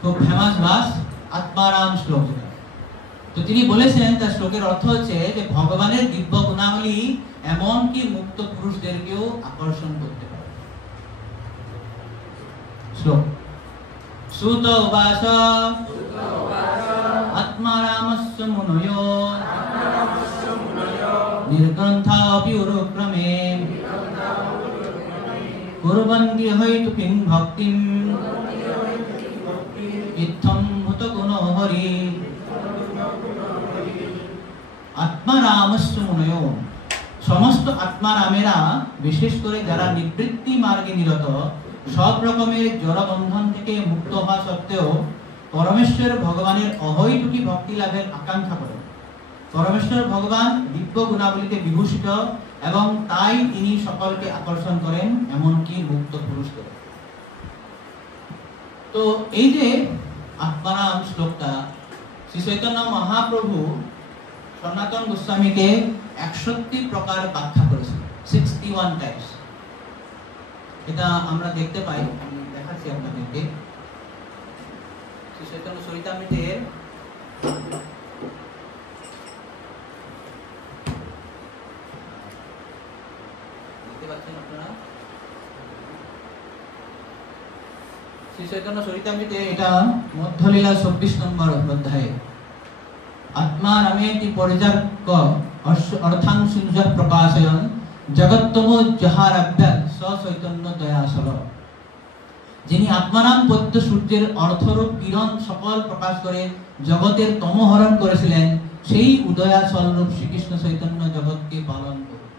তো ফেমাস ভাস আত্মারাম শ্লোক। তো তিনি বলেছেন, তার শ্লোকের অর্থ হচ্ছে যে ভগবানের দিব্য গুণাবলী এমনকি মুক্ত পুরুষদেরকেও আকর্ষণ করতে পারে। শ্লোক সুত উবাস আত্মারামস্য মুনয়ো নির্গ্রন্থাপি উরুক্রমে কুর্বন্তি হয়তু কিং ভক্তিম ইত্থম ভূত গুণ হরি। আত্মারামস্য মুনয়ো, সমস্ত আত্মারামেরা, বিশেষ করে যারা নিবৃত্তি মার্গে নিরত, সব রকমের জড় বন্ধন থেকে মুক্ত হওয়া সত্ত্বেও পরমেশ্বর ভগবানের অহৈতুকী ভক্তি লাভের আকাঙ্ক্ষা করে। পরমেশ্বর ভগবান দিব্য গুণাবলীতে বিভূষিত এবং তাই তিনি সকলকে আকর্ষণ করেন, এমনকি মুক্ত পুরুষদের। তো এই যে আত্মারাম শ্লোকটা শ্রী চৈতন্য মহাপ্রভু সনাতন গোস্বামীকে 61 প্রকার ব্যাখ্যা করেছেন, 61 টাইপস। এটা আমরা দেখতে পাই, আমি দেখাচ্ছি আপনাদেরকে। শ্রী চৈতন্য চরিতামৃতের দেখতে পাচ্ছেন আপনারা শ্রী চৈতন্য চরিতামৃতে এটা মধ্যলীলা 24 নম্বর অধ্যায়ে আত্মা নামেতি পরিজার্ক অর্থাংশুঞ্জ প্রকাশয়ন জগত্তম যাহারাভ্য স চৈতন্য দয়াসল। যিনি আত্মানাম পদ্য সূর্যের অর্থরূপ কিরণ সকল প্রকাশ করে জগতের তমহরণ করেছিলেন, সেই উদয়াচল রূপ শ্রীকৃষ্ণ চৈতন্য জগৎকে পালন করুন।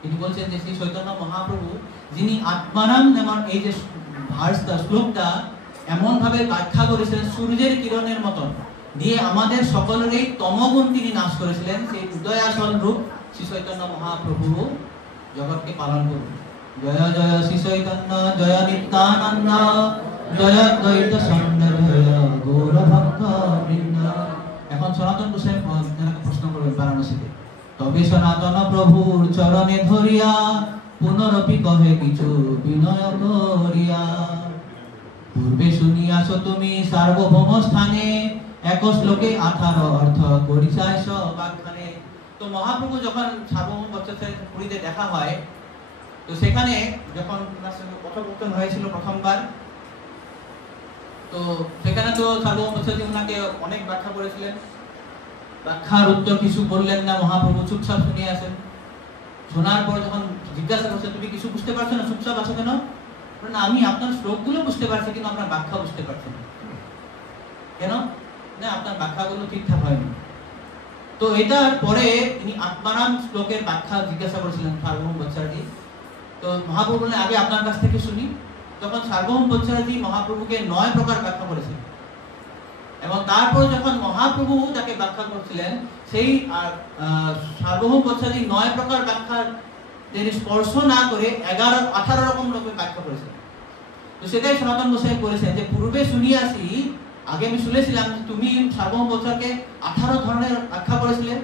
তিনি বলছেন যে শ্রী চৈতন্য মহাপ্রভু যিনি আত্মানাম নামের এই যে ভার্সটা শ্লোকটা এমন ভাবে ব্যাখ্যা করেছিলেন সূর্যের কিরণের মতন দিয়ে আমাদের সকলের এই তমগুণ তিনি নাশ করেছিলেন, সেই উদয়াচল রূপ শ্রী চৈতন্য মহাপ্রভু জগৎকে পালন করুন। জয় জয় শ্রী চৈতন্য জয় নিত্যানন্দ জয় দ্বৈত সৌন্দর্য গৌর ভক্ত বৃন্দ। এখন সনাতন গোসাই প্রশ্ন করবেন বারাণসীতে, তবে সনাতন প্রভুর চরণে ধরিয়া পুনরপি কহে কিছু বিনয় করিয়া। পূর্বে শুনিয়াছ তুমি সার্বভৌম স্থানে এক শ্লোকে 18 অর্থ করিসায় সবাখানে। তো মহাপ্রভু যখন সার্বভৌম পুরীতে দেখা হয়, তো সেখানে যখন তার সঙ্গে কথোপকথন হয়েছিল প্রথমবার, তো সেখানে তো সার্বভৌম ওনাকে অনেক ব্যাখ্যা করেছিলেন। ব্যাখ্যার উত্তর কিছু বললেন না, মহাপ্রভু চুপচাপ শুনে আসেন। শোনার পর যখন জিজ্ঞাসা করছে তুমি কিছু বুঝতে পারছো না, চুপচাপ আছো কেন? না, আমি আপনার শ্লোকগুলো বুঝতে পারছি কিন্তু আপনার ব্যাখ্যা বুঝতে পারছি না। কেন? না, আপনার ব্যাখ্যাগুলো ঠিকঠাক হয়নি। তো এটার পরে তিনি আত্মারাম শ্লোকের ব্যাখ্যা জিজ্ঞাসা করেছিলেন সার্বভৌম বৎসরাজি। তো মহাপ্রভু বললেন আগে আপনার কাছ থেকে শুনি। তখন সার্বভৌম বৎসরাজি মহাপ্রভুকে 9 প্রকার ব্যাখ্যা করেছিলেন, এবং তারপর যখন মহাপ্রভু তাকে ব্যাখ্যা করছিলেন, সেই সার্বভৌম বৎসরাজি 9 প্রকার ব্যাখ্যার তিনি স্পর্শ না করে 18 রকম রকমের ব্যাখ্যা করেছিলেন। তো সেটাই সনাতন গোসাই করেছেন যে পূর্বে শুনিয়াছি, আগে আমি শুনেছিলাম তুমি সার্বভৌম বৎসরকে 18 ধরনের ব্যাখ্যা করেছিলে।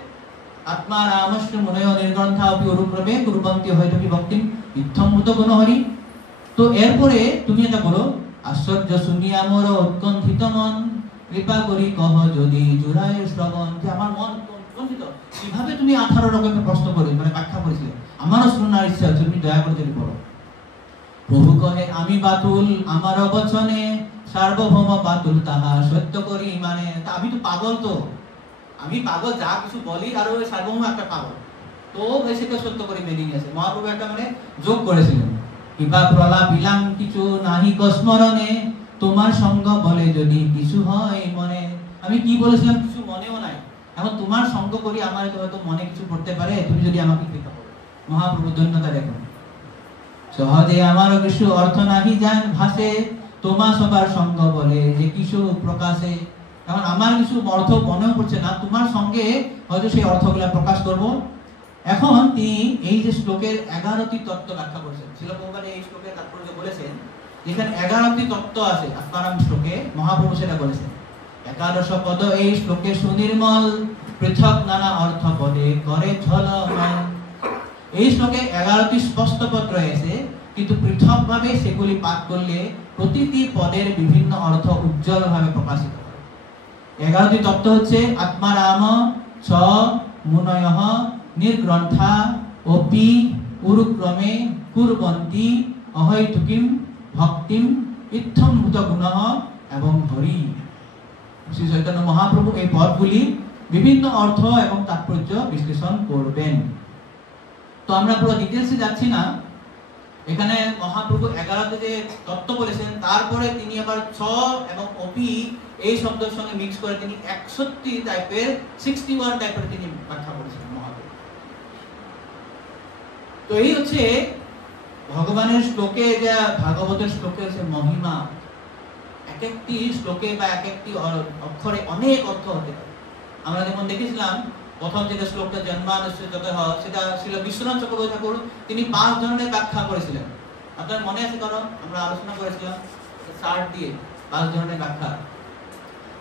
আত্মা রামশ্রী মনয় নির্গ্রন্থা অপি অনুক্রমে কুরবন্তি হয়তো ভক্তিম ইত্থমূত গুণহরি। তো এরপরে তুমি এটা বলো, আশ্চর্য শুনিয়া মোর উৎকণ্ঠিত মন কৃপা করি কহ যদি জুড়ায় শ্রবণ। যে আমার মন উৎকণ্ঠিত, কিভাবে তুমি 18 রকমের প্রশ্ন করে মানে ব্যাখ্যা করেছিলে, আমারও শোনার ইচ্ছা আছে, তুমি দয়া করে যদি বলো। প্রভু কহে আমি বাতুল আমার বচনে সার্বভৌম বাতুল তাহা সত্য করি মানে। আমি তো পাগল, তো আমি পাগল, যা কিছু বলি আর ওই সার্বভৌম একটা পাগল, তো সেটা সত্য করে মেনে নিয়েছে। মহাপ্রভু একটা মানে যোগ করেছিলেন, কিবা প্রলাপ বিলাম কিছু নাহি কস্মরণে তোমার সঙ্গ বলে যদি কিছু হয় মনে। আমি কি বলেছিলাম কিছু মনেও নাই, এখন তোমার সঙ্গ করি আমার হয়তো মনে কিছু করতে পারে, তুমি যদি আমাকে কৃপা করো। মহাপ্রভু ধন্যতা দেখুন, সহজে আমার কিছু অর্থ নাহি জান ভাসে তোমা সবার সঙ্গ বলে যে কিছু প্রকাশে। এখন আমার কিছু অর্থ মনেও পড়ছে না, তোমার সঙ্গে হয়তো সেই অর্থগুলো প্রকাশ করব। এখন তিনি এই যে শ্লোকের 11টি তত্ত্ব ব্যাখ্যা করেছেন। শিল প্রভুপাদ এই শ্লোকের তাৎপর্য বলেছেন, যেখানে 11টি তত্ত্ব আছে আত্মারাম শ্লোকে, মহাপ্রভু সেটা বলেছেন। 11 পদ এই শ্লোকে সুনির্মল, পৃথক নানা অর্থ পদে করে ঝলমল। এই শ্লোকে 11টি স্পষ্ট পদ রয়েছে, কিন্তু পৃথকভাবে সেগুলি পাঠ করলে প্রতিটি পদের বিভিন্ন অর্থ উজ্জ্বলভাবে প্রকাশিত হয়। 11টি তত্ত্ব হচ্ছে আত্মারাম ছ মুনয়ঃ নির্গ্রন্থা অপি উরুক্রমে কুরবন্তি অহৈতুকিম ভক্তিম ইত্থম ভূত গুণঃ এবং হরি। শ্রী চৈতন্য মহাপ্রভু এই পদগুলি বিভিন্ন অর্থ এবং তাৎপর্য বিশ্লেষণ করবেন। তো আমরা পুরো ডিটেইলসে যাচ্ছি না। এখানে মহাপ্রভু 11তে যে তত্ত্ব বলেছেন, তারপরে তিনি আবার ছ এবং অপি এই শব্দের সঙ্গে মিক্স করে তিনি 61 টাইপের 61 টাইপের তিনি ব্যাখ্যা করেছেন মহাপ্রভু। তো এই হচ্ছে ভগবানের শ্লোকে, যা ভাগবতের শ্লোকে হচ্ছে মহিমা। এক একটি শ্লোকে বা এক একটি অক্ষরে অনেক অর্থ হতে পারে। আমরা যেমন দেখেছিলাম প্রথম যেটা শ্লোকটা জন্মানুষ্ঠিত সেটা ছিল বিশ্বনাথ চক্রবর্তী ঠাকুর, তিনি 5 ধরনের ব্যাখ্যা করেছিলেন। আপনার মনে আছে কারণ আমরা আলোচনা করেছিলাম চার্ট দিয়ে 5 ধরনের ব্যাখ্যা।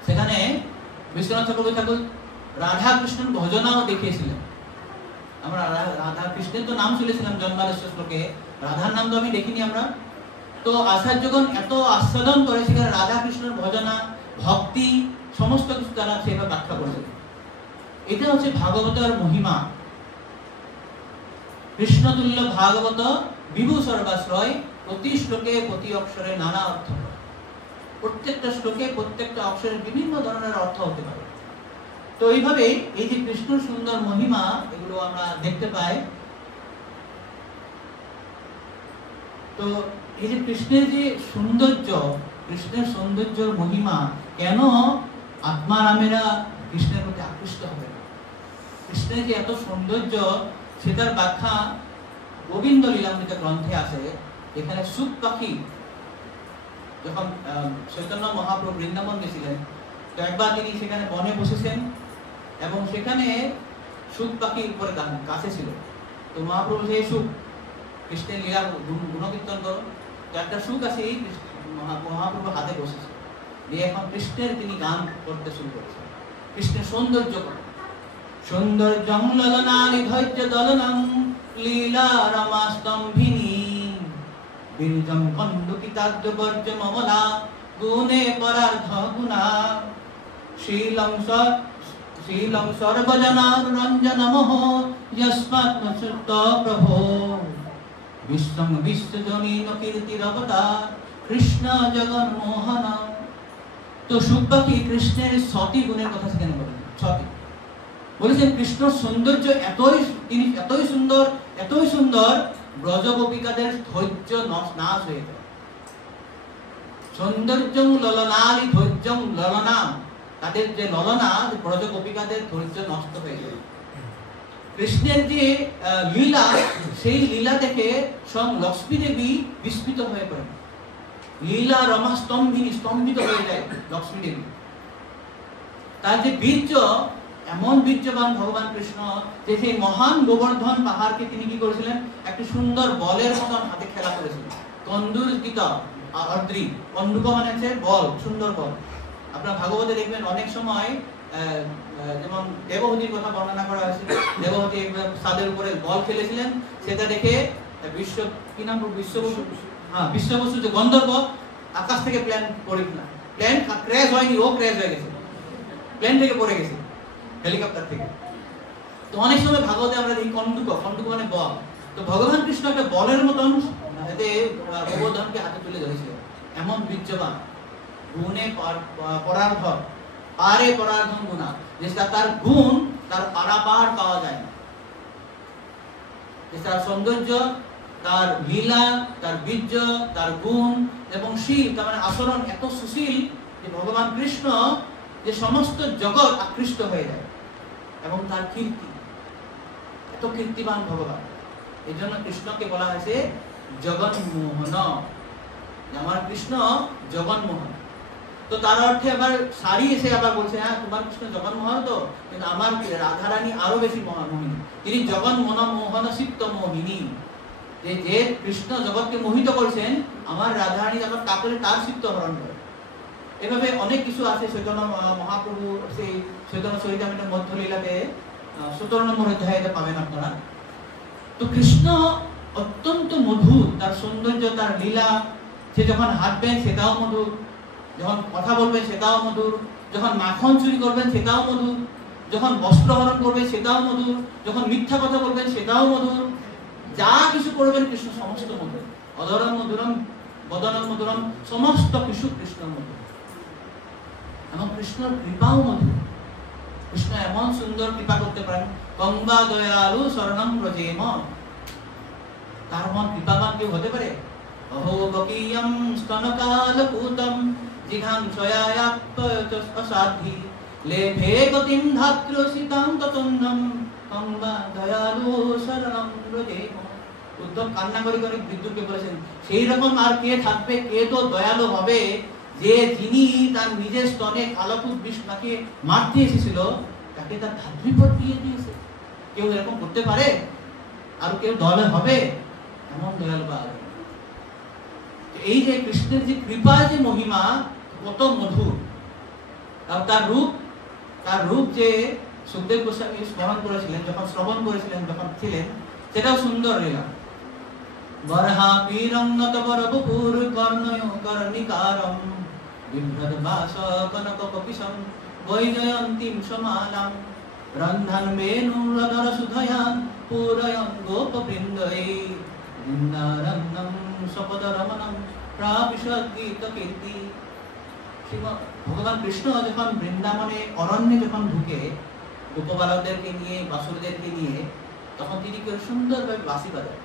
সেখানে বিশ্বনাথ চক্রবর্তী ঠাকুর রাধা কৃষ্ণের ভজনাও দেখিয়েছিলেন। আমরা রাধা কৃষ্ণের তো নাম শুনেছিলাম জন্মানুষ্ঠিত শ্লোকে, রাধার নাম তো আমি দেখিনি আমরা। তো আচার্যগণ এত আস্বাদন করে সেখানে রাধা কৃষ্ণের ভজনা ভক্তি সমস্ত কিছু তারা সেভাবে ব্যাখ্যা করেছিলেন। এটা হচ্ছে ভাগবতের মহিমা। কৃষ্ণতুল্য ভাগবত বিভু সর্বাশ্রয়, প্রতি শ্লোকে প্রতি অক্ষরে নানা অর্থ। প্রত্যেকটা শ্লোকে প্রত্যেকটা অক্ষরের বিভিন্ন ধরনের অর্থ হতে পারে। তো এইভাবে এই যে কৃষ্ণর সুন্দর মহিমা এগুলো আমরা দেখতে পাই। তো এই যে কৃষ্ণের যে সৌন্দর্য, কৃষ্ণের সৌন্দর্যের মহিমা, কেন আত্মারামেরা কৃষ্ণের প্রতি আকৃষ্ট হবে? কৃষ্ণের যে এত সৌন্দর্য সেটার ব্যাখ্যা গোবিন্দ লীলামৃত গ্রন্থে আছে। এখানে সুখ পাখি যখন চৈতন্য মহাপ্রভু বৃন্দাবন গেছিলেন, তো একবার তিনি সেখানে বনে বসেছেন এবং সেখানে সুখ পাখি উপরে গাছে ছিল। তো মহাপ্রভু সেই সুখ কৃষ্ণের লীলা গুণকীর্তন করো, তো একটা সুখ আছে এই মহাপ্রভু হাতে বসেছে, দিয়ে এখন কৃষ্ণের তিনি গান করতে শুরু করেছেন। কৃষ্ণের সৌন্দর্য করে সৌন্দর্যং ললনানি ধৈর্য দলনং লীলা রমাস্তম্ভিনী বীর্যং কন্দুকিতাদ্য বর্জ্য মমলা গুণে পরার্ধ গুণা শীলং সর্বজনার রঞ্জনমোহ যস্মাত্মসুত প্রভো বিশ্বং বিশ্বজনীন কীর্তিরবতার কৃষ্ণ জগন্মোহন। তো সুখপাখি কৃষ্ণের সতী গুণের কথা সেখানে বলেন। সতী বলেছেন কৃষ্ণর সৌন্দর্য তিনি এতই সুন্দর ব্রজগোপিকাদের ধৈর্য নাশ হয়ে যায়। সৌন্দর্যং ললনালি ধৈর্যং ললনা, তাদের যে ললনা ব্রজগোপিকাদের ধৈর্য নষ্ট হয়ে যায়। কৃষ্ণের যে লীলা, সেই লীলা দেখে স্বয়ং লক্ষ্মী দেবী বিস্মিত হয়ে পড়েন। লীলা রমা স্তম্ভিত হয়ে যায় লক্ষ্মী দেবী। তার যে বীর্য, এমন বীর্যবান ভগবান কৃষ্ণ যে সেই মহান গোবর্ধন পাহাড়কে তিনি কি করেছিলেন, একটি সুন্দর বলের মতন হাতে খেলা করেছিলেন। কন্দুকিত অদ্রি, কন্দুক মানে হচ্ছে বল, সুন্দর বল। আপনারা ভাগবতে দেখবেন অনেক সময় যেমন দেবহূতির কথা বর্ণনা করা হয়েছে, দেবহূতি একবার ছাদের উপরে বল খেলেছিলেন, সেটা দেখে বিশ্ববসু যে গন্ধর্ব আকাশ থেকে প্লেন ক্র্যাশ হয়নি, ও ক্র্যাশ হয়ে গেছে, প্লেন থেকে পড়ে গেছে হেলিকপ্টার থেকে। তো অনেক সময় ভাগবতে আমরা দেখি কন্দুক মানে বল। তো ভগবান কৃষ্ণ একটা বলের মতন এতে গোবর্ধনকে হাতে তুলে ধরেছিল, এমন বীর্যবান। গুণে পরার্ধ পারে পরার্ধম গুণা, যে তার গুণ তার পারাপার পাওয়া যায় না। যে তার সৌন্দর্য, তার লীলা, তার বীর্য, তার গুণ এবং শীল, তার মানে আচরণ এত সুশীল যে ভগবান কৃষ্ণ যে সমস্ত জগৎ আকৃষ্ট হয়ে যায়। এবং তার কীর্তি, এত কীর্তিবান ভগবান, এই জন্য কৃষ্ণকে বলা হয়েছে জগন্মোহন। আমার কৃষ্ণ জগন্মোহন। তো তার অর্থে আবার সারি এসে আবার বলছে, হ্যাঁ তোমার কৃষ্ণ জগন্মোহন, তো কিন্তু আমার রাধারানী আরো বেশি মোহিনী, তিনি জগন্মোহন সিক্ত মোহিনী। যে কৃষ্ণ জগৎকে মোহিত করছেন, আমার রাধারানী আবার তার সিক্ত হরণ করে। এভাবে অনেক কিছু আছে। চৈতন্য মহাপ্রভু সেই চৈতন্য চরিতামৃতের মধ্যলীলাতে 17 নম্বর অধ্যায়ে পাবেন আপনারা। তো কৃষ্ণ অত্যন্ত মধুর, তার সৌন্দর্য, তার লীলা। সে যখন হাঁটবেন সেটাও মধুর, যখন কথা বলবেন সেটাও মধুর, যখন মাখন চুরি করবেন সেটাও মধুর, যখন বস্ত্র হরণ করবেন সেটাও মধুর, যখন মিথ্যা কথা বলবেন সেটাও মধুর। যা কিছু করবেন কৃষ্ণ সমস্ত মধুর। অধরম মধুরম বদনম মধুরম, সমস্ত কিছু কৃষ্ণ মধুর। এবং কৃষ্ণর কৃপাও মধুর। কৃষ্ণ এমন সুন্দর কৃপা করতে পারেন, গঙ্গা দয়ালু শরণম ব্রজেম। তার মন কৃপাবান কেউ হতে পারে? অহো বকীয়ম স্তনকালকুতম জিঘাংসয়ায়াপ্পসাধি লেভে গতিম ধাত্রসিতাং ততন্নম গঙ্গা দয়ালু শরণম ব্রজেম। উদ্ধব কান্না করে করে বিদ্যুৎকে বলেছেন, সেই রকম আর কে থাকবে, কে তো দয়ালু হবে, যে যিনি তার নিজের স্তনে কালকুট বিষ্ণাকে মারতে এসেছিল, তাকে তার ধাত্রীপদ দিয়ে দিয়েছে। কেউ এরকম করতে পারে? আর কেউ দয়ালু হবে? এমন দয়ালু পাওয়া যাবে। এই যে কৃষ্ণের যে কৃপা, যে মহিমা কত মধুর। তার রূপ যে সুখদেব গোস্বামী স্মরণ করেছিলেন, যখন শ্রবণ করেছিলেন, যখন ছিলেন, সেটাও সুন্দর লীলা। বরহা পীরঙ্গত বরবপুর কর্ণয় কর্ণিকারম বিভ্রদ বাস কনক কপিশম বৈজয়ন্তীম সমালাম রন্ধন বেণুরদর সুধয়ান পুরয়ন গোপবৃন্দৈ বৃন্দারণ্যম সপদ রমণম প্রাপিষদ গীত কীর্তি। ভগবান কৃষ্ণ যখন বৃন্দাবনে অরণ্যে যখন ঢুকে গোপবালকদেরকে নিয়ে বাসুদেবকে নিয়ে, তখন তিনি কি সুন্দরভাবে বাঁশি বাজায়।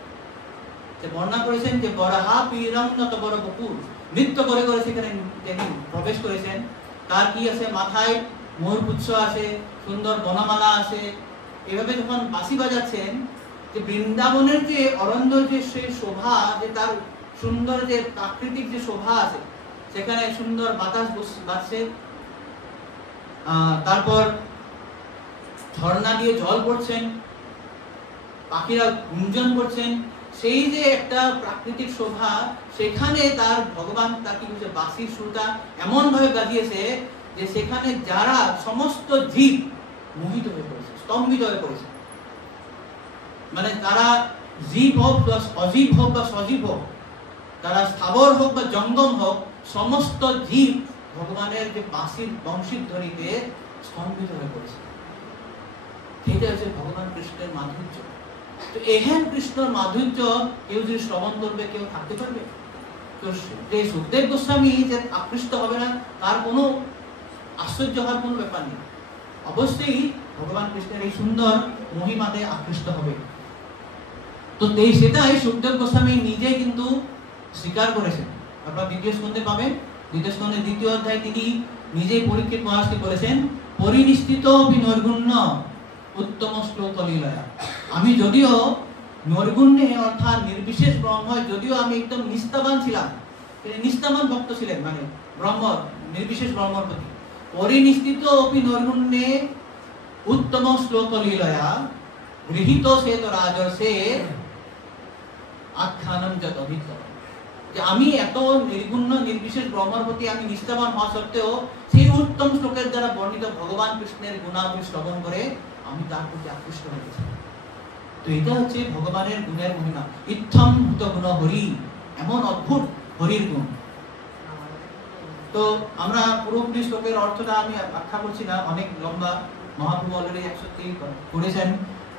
সে বর্ণনা করেছেন যে বরাহা পীরঙ্গত বড় বকুল নৃত্য করে করে সেখানে তিনি প্রবেশ করেছেন। তার কি আছে, মাথায় ময়ূরপুচ্ছ আছে, সুন্দর বনমালা আছে। এভাবে যখন বাঁশি বাজাচ্ছেন, যে বৃন্দাবনের যে অরণ্য যে সেই শোভা, যে তার সুন্দর যে প্রাকৃতিক যে শোভা আছে, সেখানে সুন্দর বাতাস বাজছে, তারপর ঝর্ণা দিয়ে জল পড়ছেন, পাখিরা গুঞ্জন করছেন, সেই যে একটা প্রাকৃতিক শোভা, সেখানে তার ভগবান তার কি বলছে, বাঁশির সুরটা এমন ভাবে বাজিয়েছে যে সেখানে যারা সমস্ত জীব মোহিত হয়ে পড়েছে, স্তম্ভিত হয়ে পড়েছে। মানে তারা জীব হোক বা অজীব হোক বা সজীব হোক, তারা স্থাবর হোক বা জঙ্গম হোক, সমস্ত জীব ভগবানের যে বাঁশির বংশীর ধ্বনিতে স্তম্ভিত হয়ে পড়েছে। এটা হচ্ছে ভগবান কৃষ্ণের মাধুর্য। তো এহেন কৃষ্ণের মাধুর্য কেউ যদি শ্রবণ করবে, কেউ থাকতে পারবে? তো যে সুখদেব গোস্বামী যে আকৃষ্ট হবে না, তার কোনো আশ্চর্য হওয়ার কোনো ব্যাপার নেই। অবশ্যই ভগবান কৃষ্ণের এই সুন্দর মহিমাতে আকৃষ্ট হবে। তো সেটাই সুখদেব গোস্বামী নিজে কিন্তু স্বীকার করেছেন। আপনারা দ্বিতীয় স্কন্ধে পাবেন, দ্বিতীয় স্কন্ধের 2য় অধ্যায় তিনি নিজেই পরীক্ষিত মহারাজকে বলেছেন, পরিনিষ্ঠিত বিনর্গুণ্য উত্তম শ্লোক লীলয়া। আমি যদিও নৈর্গুণ্যে অর্থাৎ নির্বিশেষ ব্রহ্ম, যদিও আমি একদম নিষ্ঠাবান ছিলাম, তিনি নিষ্ঠাবান ভক্ত ছিলেন, মানে ব্রহ্ম নির্বিশেষ ব্রহ্মর প্রতি, পরিনিষ্ঠিত অপি নৈর্গুণ্যে উত্তম শ্লোক লীলয়া গৃহীত শ্বেত রাজর্ষে আখ্যানম যত অভিজ্ঞ। যে আমি এত নির্গুণ্য নির্বিশেষ ব্রহ্মর প্রতি আমি নিষ্ঠাবান হওয়া সত্ত্বেও সেই উত্তম শ্লোকের দ্বারা বর্ণিত ভগবান কৃষ্ণের গুণাবলী শ্রবণ করে আমি তার প্রতি আকৃষ্ট হয়ে গেছি। তো এটা হচ্ছে ভগবানের গুণের মহিমা। ইত্থম ভূত গুণ হরি, এমন অদ্ভুত হরির গুণ। তো আমরা পুরোপুরি শ্লোকের অর্থটা আমি ব্যাখ্যা করছি না, অনেক লম্বা, মহাপ্রভু অলরেডি 103 করেছেন,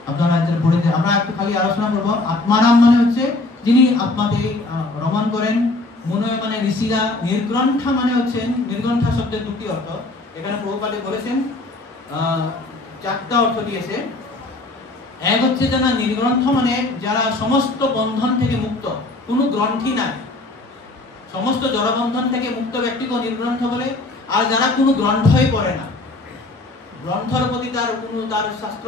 আপনারা পড়েছেন। আমরা একটু খালি আলোচনা করবো। আত্মারাম মানে হচ্ছে যিনি আত্মাতে রমণ করেন, মনয় মানে ঋষিরা, নির্গ্রন্থা মানে হচ্ছেন, নির্গ্রন্থা শব্দের 2টি অর্থ এখানে প্রভুপাদে বলেছেন, 4টা অর্থ দিয়েছে। এক হচ্ছে যারা নির্গ্রন্থ মানে যারা সমস্ত বন্ধন থেকে মুক্ত, কোনো গ্রন্থি নাই, সমস্ত জড়বন্ধন থেকে মুক্ত ব্যক্তিকে নির্গ্রন্থ বলে। আর যারা কোনো গ্রন্থই পড়ে না, গ্রন্থের প্রতি তার শাস্ত্র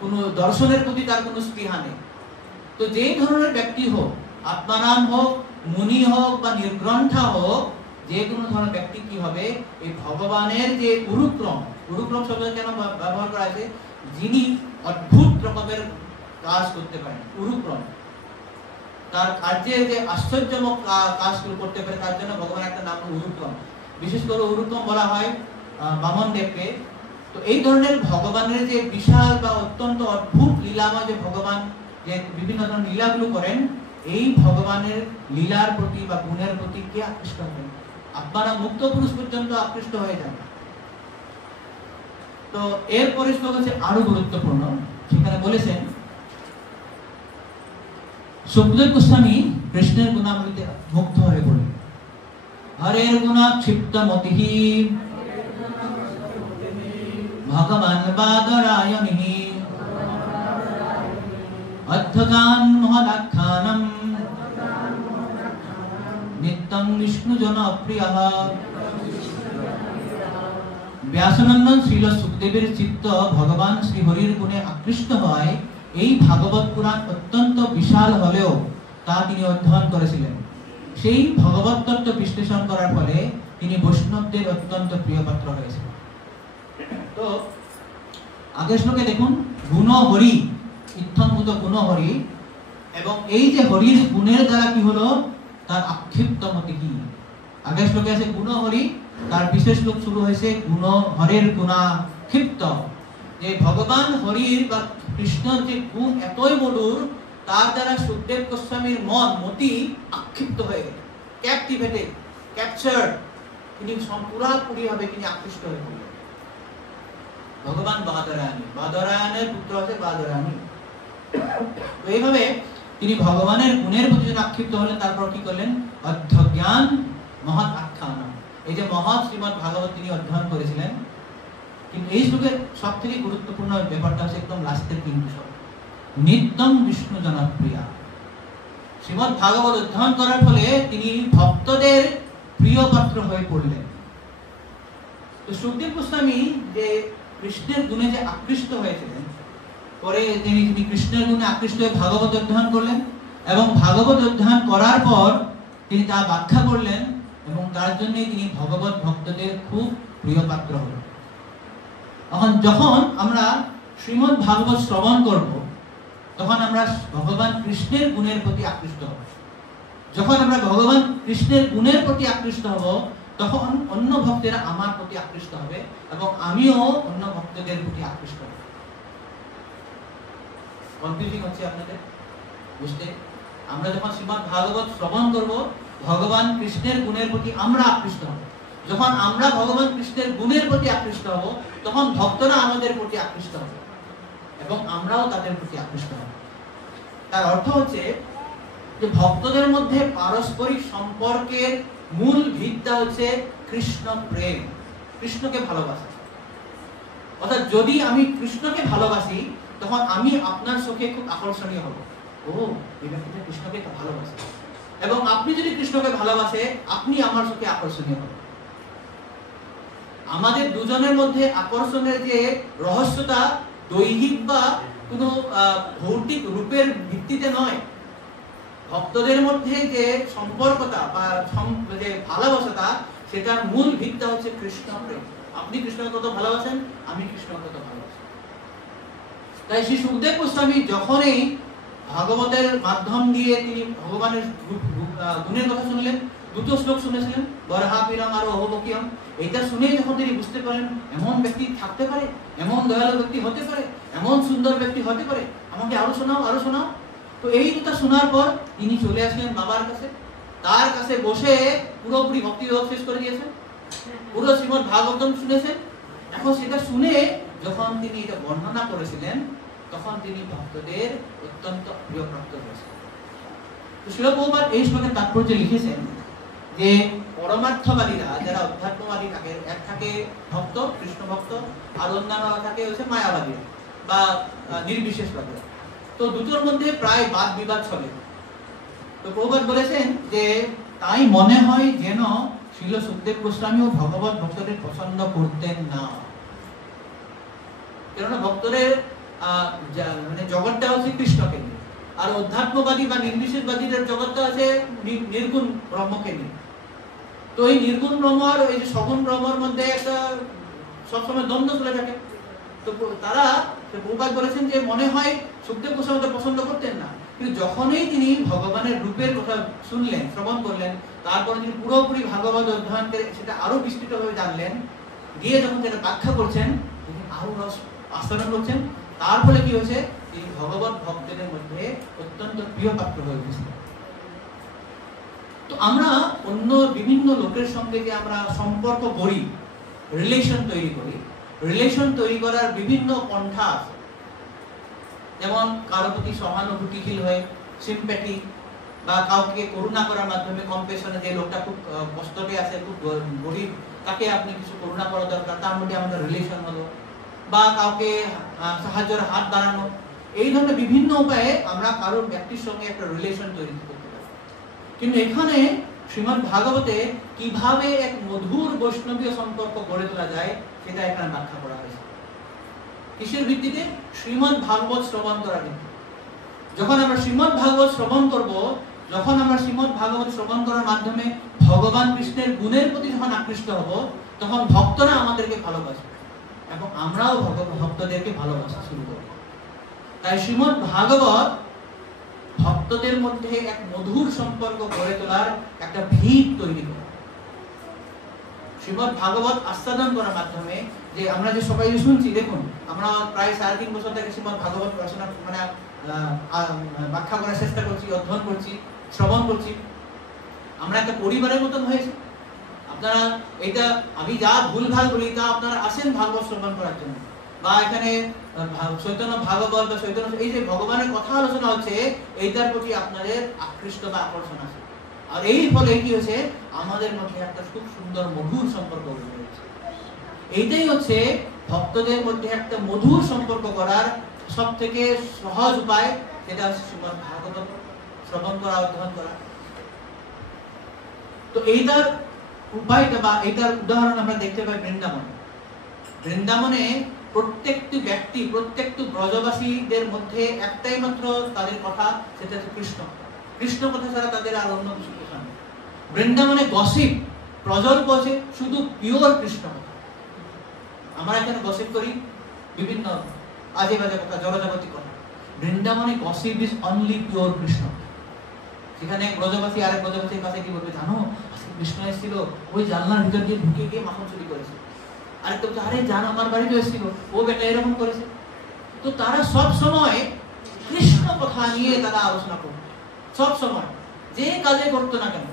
কোনো দর্শনের প্রতি তার কোনো স্পৃহা নেই। তো যেই ধরনের ব্যক্তি হোক, আত্মারাম হোক, মুনি হোক বা নির্গ্রন্থা হোক, যে কোনো ধরনের ব্যক্তি কি হবে, এই ভগবানের যে গুরুক্রম শব্দ কেন ব্যবহার করা আছে, যিনি অদ্ভুত রকমের কাজ করতে পারেন, গুরুক্রম, তার কার্যে যে আশ্চর্যজনক কাজ করতে পারে, তার জন্য ভগবান একটা নাম গুরুক্রম। বিশেষ করে গুরুক্রম বলা হয় বামন দেবকে। তো এই ধরনের ভগবানের যে বিশাল বা অত্যন্ত অদ্ভুত লীলাময় যে ভগবান যে বিভিন্ন ধরনের লীলাগুলো করেন, এই ভগবানের লীলার প্রতি বা গুণের প্রতি কে আকৃষ্ট হবেন? আপনারা মুক্ত পুরুষ পর্যন্ত আকৃষ্ট হয়ে যান। তো এরপরে শ্লোক হচ্ছে আরো গুরুত্বপূর্ণ, সেখানে বলেছেন সুখদেব গোস্বামী কৃষ্ণের গুণাবলীতে মুগ্ধ হয়ে পড়ে। হরের গুণা ক্ষিপ্ত মতিহি ভগবান বাদরায়ণিহি অধ্যগান মহদাখ্যানম নিত্যং বিষ্ণু জনপ্রিয়ঃ। ব্যাসনন্দন শ্রীল সুখদেবের চিত্ত ভগবান শ্রীহরির গুণে আকৃষ্ট হয়। এই ভাগবত পুরাণ অত্যন্ত বিশাল হলেও তা তিনি অধ্যয়ন করেছিলেন। সেই ভগবত তত্ত্ব বিশ্লেষণ করার ফলে তিনি বৈষ্ণবদের অত্যন্ত প্রিয় পাত্র হয়েছিলেন। তো আগের শ্লোকে দেখুন, গুণ হরি, ইত্থম্ভূত গুণ হরি, এবং এই যে হরির গুণের দ্বারা কি হলো, তার আক্ষিপ্ত মতি কি। আগের শ্লোকে আছে গুণ হরি, তার বিশেষ শ্লোক শুরু হয়েছে গুণ হরের গুণাক্ষিপ্ত। যে ভগবান হরির বা কৃষ্ণর যে গুণ এতই মধুর, তার দ্বারা সুখদেব গোস্বামীর মতি আক্ষিপ্ত হয়ে গেল, ক্যাপটিভেটেড, ক্যাপচার্ড, তিনি পুরাপুরি ভাবে তিনি আকৃষ্ট হয়ে পড়লেন। ভগবান বাদরায়ণী, বাদরায়ণের পুত্র আছে বাদরায়ণী। তো এইভাবে তিনি ভগবানের গুণের প্রতি আকৃষ্ট হলেন। তারপর কি করলেন, অধ্যজ্ঞান মহৎ আখ্যান, এই যে মহৎ শ্রীমদ্ ভাগবত তিনি অধ্যয়ন করেছিলেন। কিন্তু এই শ্লোকের সব থেকে গুরুত্বপূর্ণ ব্যাপারটা হচ্ছে একদম লাস্টের তিনটি শব্দ, নিত্যম বিষ্ণু জনপ্রিয়া। শ্রীমদ্ ভাগবত অধ্যয়ন করার ফলে তিনি ভক্তদের প্রিয় পাত্র হয়ে পড়লেন। তো সুখদেব গোস্বামী যে কৃষ্ণের গুণে যে আকৃষ্ট হয়েছিলেন, পরে তিনি কৃষ্ণের গুণে আকৃষ্ট হয়ে ভাগবত অধ্যয়ন করলেন, এবং ভাগবত অধ্যয়ন করার পর তিনি তা ব্যাখ্যা করলেন, এবং তার জন্যই তিনি ভগবত ভক্তদের খুব প্রিয় পাত্র হলেন। এখন যখন আমরা শ্রীমদ্ ভাগবত শ্রবণ করব, তখন আমরা ভগবান কৃষ্ণের গুণের প্রতি আকৃষ্ট হব। যখন আমরা ভগবান কৃষ্ণের গুণের প্রতি আকৃষ্ট হব, তখন অন্য ভক্তেরা আমার প্রতি আকৃষ্ট হবে, এবং আমিও অন্য ভক্তদের প্রতি আকৃষ্ট হব। কনফিউজিং হচ্ছে আপনাদের বুঝতে? আমরা যখন শ্রীমদ্ ভাগবত শ্রবণ করব, ভগবান কৃষ্ণের গুণের প্রতি আমরা আকৃষ্ট হব। যখন আমরা ভগবান কৃষ্ণের গুণের প্রতি আকৃষ্ট হব, তখন ভক্তরা আমাদের প্রতি আকৃষ্ট হবে, এবং আমরাও তাদের প্রতি আকৃষ্ট হব। তার অর্থ হচ্ছে যে ভক্তদের মধ্যে পারস্পরিক সম্পর্কের মূল ভিত্তিটা হচ্ছে কৃষ্ণ প্রেম, কৃষ্ণকে ভালোবাসা। অর্থাৎ যদি আমি কৃষ্ণকে ভালোবাসি, তখন আমি আপনার চোখে খুব আকর্ষণীয় হব। ও, এই ব্যক্তিটা কৃষ্ণকে ভালোবাসে। এবং আপনি যদি কৃষ্ণকে ভালোবাসে, আপনি আমার চোখে আকর্ষণীয় হবেন। আমাদের দুজনের মধ্যে আকর্ষণের যে রহস্যটা দৈহিক বা কোনো ভৌতিক রূপের ভিত্তিতে নয়। ভক্তদের মধ্যে যে সম্পর্কটা বা যে ভালোবাসাটা, সেটার মূল ভিত্তিটা হচ্ছে কৃষ্ণ প্রেম। আপনি কৃষ্ণকে কত ভালোবাসেন, আমি কৃষ্ণকে কত ভালোবাসি। তাই শ্রী সুখদেব গোস্বামী যখনই ভাগবতের মাধ্যম দিয়ে তিনি ভগবানের গুণের কথা শুনলেন, দুটো শ্লোক শুনেছিলেন, বরহাপিরম আর অহবকিয়ম, এটা শুনে যখন তিনি বুঝতে পারেন এমন ব্যক্তি থাকতে পারে, এমন দয়ালু ব্যক্তি হতে পারে, এমন সুন্দর ব্যক্তি হতে পারে, আমাকে আরো শোনাও, আরো শোনাও। তো এই কথা শোনার পর তিনি চলে আসলেন বাবার কাছে। তার কাছে বসে পুরোপুরি ভক্তি যোগ শেষ করে দিয়েছেন, পুরো শ্রীমদ্ ভাগবতম শুনেছেন। এখন সেটা শুনে যখন তিনি এটা বর্ণনা করেছিলেন, তখন তিনি ভক্তদের অত্যন্ত প্রিয় প্রাপ্ত হয়েছেন। তো শিল প্রভুপাদ এই শ্লোকের তাৎপর্য লিখেছেন যে পরমার্থবাদীরা, যারা অধ্যাত্মবাদী থাকে, এক থাকে ভক্ত, কৃষ্ণ ভক্ত, আর অন্যান্য থাকে হচ্ছে মায়াবাদীরা বা নির্বিশেষবাদীরা। তো দুটোর মধ্যে প্রায় বাদ বিবাদ চলে। তো প্রভুপাদ বলেছেন যে তাই মনে হয় যেন শ্রীল সুখদেব গোস্বামীও ভগবত ভক্তদের পছন্দ করতেন না। কেননা ভক্তদের মানে জগৎটা হচ্ছে কৃষ্ণকে নিয়ে, আর অধ্যাত্মবাদী বা নির্বিশেষবাদীদের জগৎটা আছে নির্গুণ ব্রহ্মকে নিয়ে। তো এই নির্গুণ ব্রহ্ম আর এই যে সগুণ ব্রহ্মর মধ্যে একটা সবসময় দ্বন্দ্ব চলে থাকে। তো তারা প্রভুপাদ বলেছেন যে মনে হয় সুখদেব গোস্বামী পছন্দ করতেন না, কিন্তু যখনই তিনি ভগবানের রূপের কথা শুনলেন, শ্রবণ করলেন, তারপরে তিনি পুরোপুরি ভাগবত অধ্যয়ন করে সেটা আরো বিস্তৃতভাবে জানলেন, গিয়ে যখন সেটা ব্যাখ্যা করছেন, তিনি আরো রস আস্বাদন করছেন। তার ফলে কি হয়েছে, তিনি ভগবত ভক্তদের মধ্যে অত্যন্ত প্রিয় পাত্র হয়ে উঠেছিলেন। তো আমরা অন্য বিভিন্ন লোকের সঙ্গে যে আমরা সম্পর্ক গড়ি, রিলেশন তৈরি করি, রিলেশন তৈরি করার বিভিন্ন পন্থা আছে। যেমন কারো প্রতি সহানুভূতিশীল হয়ে সিম্প্যাথি, বা কাউকে করুণা করার মাধ্যমে কম্পেশনে, যে লোকটা খুব কষ্টতে আছে, খুব গরিব, তাকে আপনি কিছু করুণা করা দরকার, তার মধ্যে আমাদের রিলেশন হলো, বা কাউকে সাহায্যের হাত বাড়ানো, এই ধরনের বিভিন্ন উপায়ে আমরা কারোর ব্যক্তির সঙ্গে একটা রিলেশন তৈরি করতে পারি। কিন্তু এখানে শ্রীমদ্ ভাগবতে কিভাবে এক মধুর বৈষ্ণবীয় সম্পর্ক গড়ে তোলা যায়, সেটা এখানে ব্যাখ্যা করা হয়েছে। কিসের ভিত্তিতে? শ্রীমদ্ ভাগবত শ্রবণ করার ভিত্তিতে। যখন আমরা শ্রীমদ্ ভাগবত শ্রবণ করব, যখন আমরা শ্রীমদ্ ভাগবত শ্রবণ করার মাধ্যমে ভগবান কৃষ্ণের গুণের প্রতি যখন আকৃষ্ট হব, তখন ভক্তরা আমাদেরকে ভালোবাসবে, এবং আমরাও ভক্তদেরকে ভালোবাসা শুরু করব। তাই শ্রীমদ্ ভাগবত ভক্তদের মধ্যে এক মধুর সম্পর্ক গড়ে তোলার একটা ভিত তৈরি করে। শ্রীমদ্ ভাগবত আস্বাদন করার মাধ্যমে, যে আমরা যে সবাই শুনছি, দেখুন আমরা প্রায় 3.5 বছর থেকে শ্রীমদ্ ভাগবত রচনা মানে ব্যাখ্যা করার চেষ্টা করছি, অধ্যয়ন করছি, শ্রবণ করছি। আমরা একটা পরিবারের মতন হয়েছে। আপনারা এটা, আমি যা ভুলভাল বলি তা আপনারা আসেন ভাগবত শ্রবণ করার জন্য, বা এখানে চৈতন্য ভাগবত বা চৈতন্য, এই যে ভগবানের কথা আলোচনা হচ্ছে, এইটার প্রতি আপনাদের আকৃষ্ট বা আকর্ষণ আছে। আর এই ফলে কি হয়েছে, আমাদের মধ্যে একটা খুব সুন্দর মধুর সম্পর্ক গড়ে উঠেছে। এইটাই হচ্ছে ভক্তদের মধ্যে একটা মধুর সম্পর্ক করার সব থেকে সহজ উপায়, সেটা হচ্ছে শ্রীমদ্ ভাগবত শ্রবণ করা, অধ্যয়ন করা। তো এইটার উপায়টা বা এইটার উদাহরণ আমরা দেখতে পাই বৃন্দাবনে। বৃন্দাবনে প্রত্যেকটি ব্যক্তি, প্রত্যেকটি ব্রজবাসীদের মধ্যে একটাই মাত্র তাদের কথা, সেটা হচ্ছে কৃষ্ণ। কৃষ্ণ কথা ছাড়া তাদের আর অন্য কিছু কথা নেই। বৃন্দাবনে গসিপ প্রজল্প আছে শুধু পিওর কৃষ্ণ কথা। আমরা এখানে গসিপ করি বিভিন্ন আজে বাজে কথা, জড়জাগতিক কথা। বৃন্দাবনে gossip is only pure Krishna. সেখানে ব্রজবাসী আরেক ব্রজবাসীর কাছে কি বলবে, জানো আজকে কৃষ্ণ এসেছিল, ওই জানলার ভিতর দিয়ে ঢুকে গিয়ে মাখন চুরি করেছে। আরেকটা বলছে, আরে জান আমার বাড়িতে এসেছিল, ও বেটা এরকম করেছে। তো তারা সব সময় কৃষ্ণ কথা নিয়ে তারা আলোচনা করবে, সব সময় যে কাজে করতো না কেন।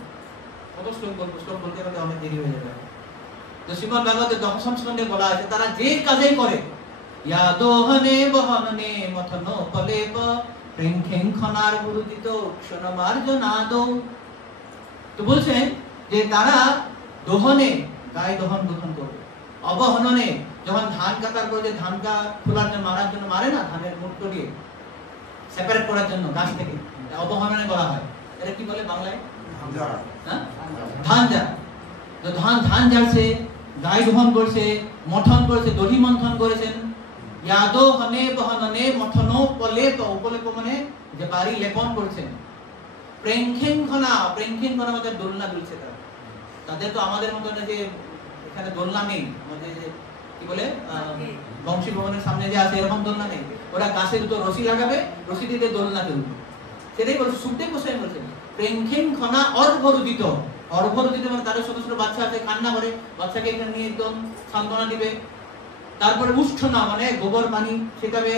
কত শ্লোক বলবো, শ্লোক বলতে গেলে অনেক দেরি হয়ে যাবে। তো শ্রীমদ্ ভাগবতের দশম স্কন্ধে বলা আছে, তারা যে কাজেই করে, ইয়া দোহনে বহননে মথনো ফলেপ প্রেঙ্খেঙ্খনার গুরুদিত ক্ষণমার্জনাদৌ। তো বলছেন যে তারা দোহনে, গায়ে দহন করবে, অবহননে যখন ধান কাটার পর যে ধানটা খোলার জন্য মারার জন্য মারে না, ধানের মুক্ত দিয়ে সেপারেট করার জন্য গাছ থেকে, অবহননে বলা হয়। এটা কি বলে বাংলায়? ধান ঝাড়া। তো ধান ঝাড়ছে, গায়ে দহন করছে, মথন করেছে, দধি মন্থন করেছেন। ইয়াদো হনে বহননে মথনো পলেপ, উপলেপ মানে যে বাড়ি লেপন করছেন। প্রেঙ্খেঙ্খনা, প্রেঙ্খেঙ্খনা মানে দোলনা দুলছে তারা। তাদের তো আমাদের মতো না যে এখানে দোলনা নেই, আমাদের যে কি বলে বংশী ভবনের সামনে যে আছে এরকম দোলনা নেই। ওরা গাছের দুটো রশি লাগাবে, রশি দিয়ে দোলনা তুলবে। সেটাই বলছে সুখদেব গোস্বামী বলছেন, প্রেঙ্খেঙ্খনা অর্ঘরুদিত। অর্ঘরুদিত মানে তাদের ছোট ছোট বাচ্চা আছে, কান্না করে, বাচ্চাকে এখানে নিয়ে একদম সান্ত্বনা দিবে। তারপরে উষ্ঠনা মানে গোবর পানি ছেটাবে,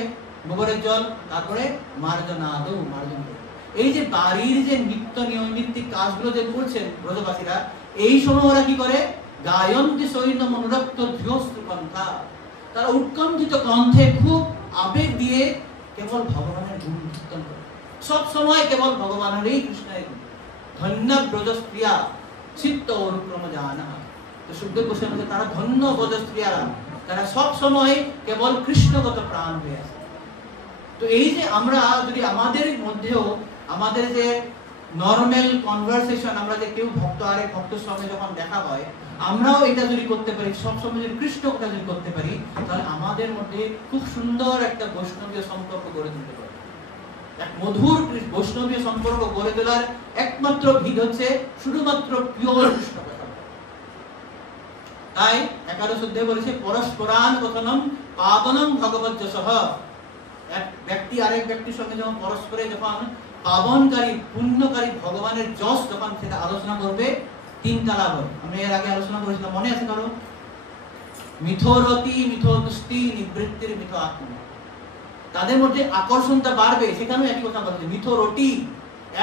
গোবরের জল। তারপরে মার্জনা, আদৌ মার্জন করবে। এই যে বাড়ির যে নিত্য নৈমিত্তিক কাজগুলো যে করছেন ব্রজবাসীরা, এই সময় ওরা কি করে, গায়ন্তি সৈন্য মনোরক্ত ধ্যোস্তু কণ্ঠা। তারা উৎকণ্ঠিত কণ্ঠে খুব আবেগ দিয়ে কেবল ভগবানের গুণ কীর্তন করে, সব সময় কেবল ভগবানেরই কৃষ্ণের গুণ। ধন্য ব্রজস্ত্রিয়া চিত্ত অনুক্রম জানা। তো সুখদেব গোস্বামী বলেন, তারা ধন্য ব্রজস্ত্রিয়ারা, তারা সব সময় কেবল কৃষ্ণগত প্রাণ হয়ে আছে। তো এই যে আমরা যদি আমাদের মধ্যেও আমাদের যে নরমাল কনভারসেশন, আমরা যে কেউ ভক্ত আরেক ভক্তের সঙ্গে যখন দেখা হয়, আমরাও এটা যদি করতে পারি, সবসময় যদি কৃষ্ণ কথা যদি করতে পারি, তাহলে আমাদের মধ্যে খুব সুন্দর একটা বৈষ্ণবীয় সম্পর্ক গড়ে তুলতে পারি। এক মধুর বৈষ্ণবীয় সম্পর্ক গড়ে তোলার একমাত্র ভিত হচ্ছে শুধুমাত্র পিওর কৃষ্ণ কথা। তাই একাদশ অধ্যায়ে বলেছে, পরস্পরান কথনম পাবনম ভগবত যশঃ। এক ব্যক্তি আরেক ব্যক্তির সঙ্গে যখন পরস্পরে যখন পাবনকারী পুণ্যকারী ভগবানের যশ যখন সেটা আলোচনা করবে, তিনটা লাভ হবে। আমরা এর আগে আলোচনা করেছিলাম, মনে আছে কারো? মিথরতি, মিথতুষ্টি, নিবৃত্তির মিথ আত্মা। তাদের মধ্যে আকর্ষণটা বাড়বে, সেখানেও একই কথা বলছে। মিথরতি,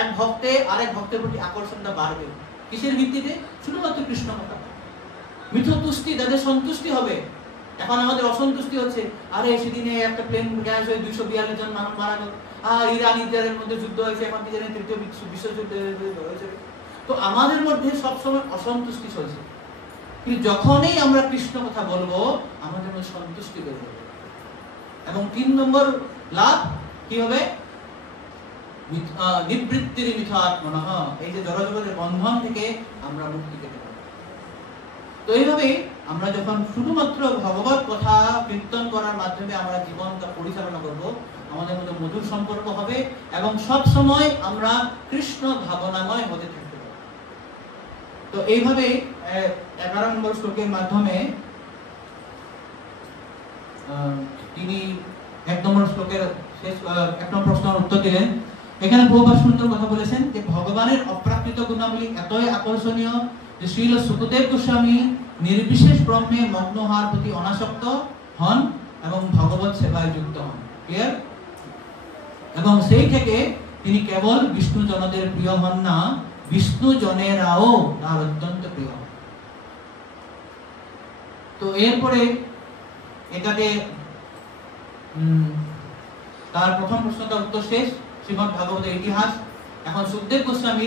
এক ভক্তে আরেক ভক্তের প্রতি আকর্ষণটা বাড়বে। কিসের ভিত্তিতে? শুধুমাত্র কৃষ্ণ কথা। মিথতুষ্টি, তাদের সন্তুষ্টি হবে। এখন আমাদের অসন্তুষ্টি হচ্ছে, আরে সেদিনে একটা প্লেন গ্যাস হয়ে 242 জন মানুষ মারা গেল, আর ইরান ইসরায়েলের মধ্যে যুদ্ধ হয়েছে, এখন কি জানেন তৃতীয় বিশ্বযুদ্ধ হয়েছে। তো আমাদের মধ্যে সবসময় অসন্তুষ্টি চলছে। কিন্তু যখনই আমরা কৃষ্ণ কথা বলবো, আমাদের মধ্যে সন্তুষ্টি বেড়ে যাবে। এবং 3 নম্বর লাভ কি হবে? নিবৃত্তির মিথ আত্মনঃ। এই যে জড়জগতের বন্ধন থেকে আমরা মুক্তি পেতে পারি। তো এইভাবে আমরা যখন শুধুমাত্র ভগবত কথা কীর্তন করার মাধ্যমে আমরা জীবনটা পরিচালনা করব, আমাদের মধ্যে মধুর সম্পর্ক হবে এবং সব সময় আমরা কৃষ্ণ ভাবনাময় হতে থাকতে পারব। তো এইভাবে 11 নম্বর শ্লোকের মাধ্যমে তিনি 1 নম্বর শ্লোকের শেষ 1 নম্বর প্রশ্নের উত্তর দিলেন। এখানে প্রভুপাদ সুন্দর কথা বলেছেন যে ভগবানের অপ্রাকৃত গুণাবলী এতই আকর্ষণীয় যে শ্রীল সুখদেব গোস্বামী নির্বিশেষ ব্রহ্মে মগ্ন হওয়ার প্রতি অনাসক্ত হন এবং ভগবত সেবায় যুক্ত হন। ক্লিয়ার? এবং সেই থেকে তিনি কেবল বিষ্ণু জনদের প্রিয় হন না, বিষ্ণু জনেরাও তার অত্যন্ত প্রিয়। তো এরপরে এটাতে তার প্রথম প্রশ্নটার উত্তর শেষ, শ্রীমদ্ ভাগবতের ইতিহাস। এখন সুখদেব গোস্বামী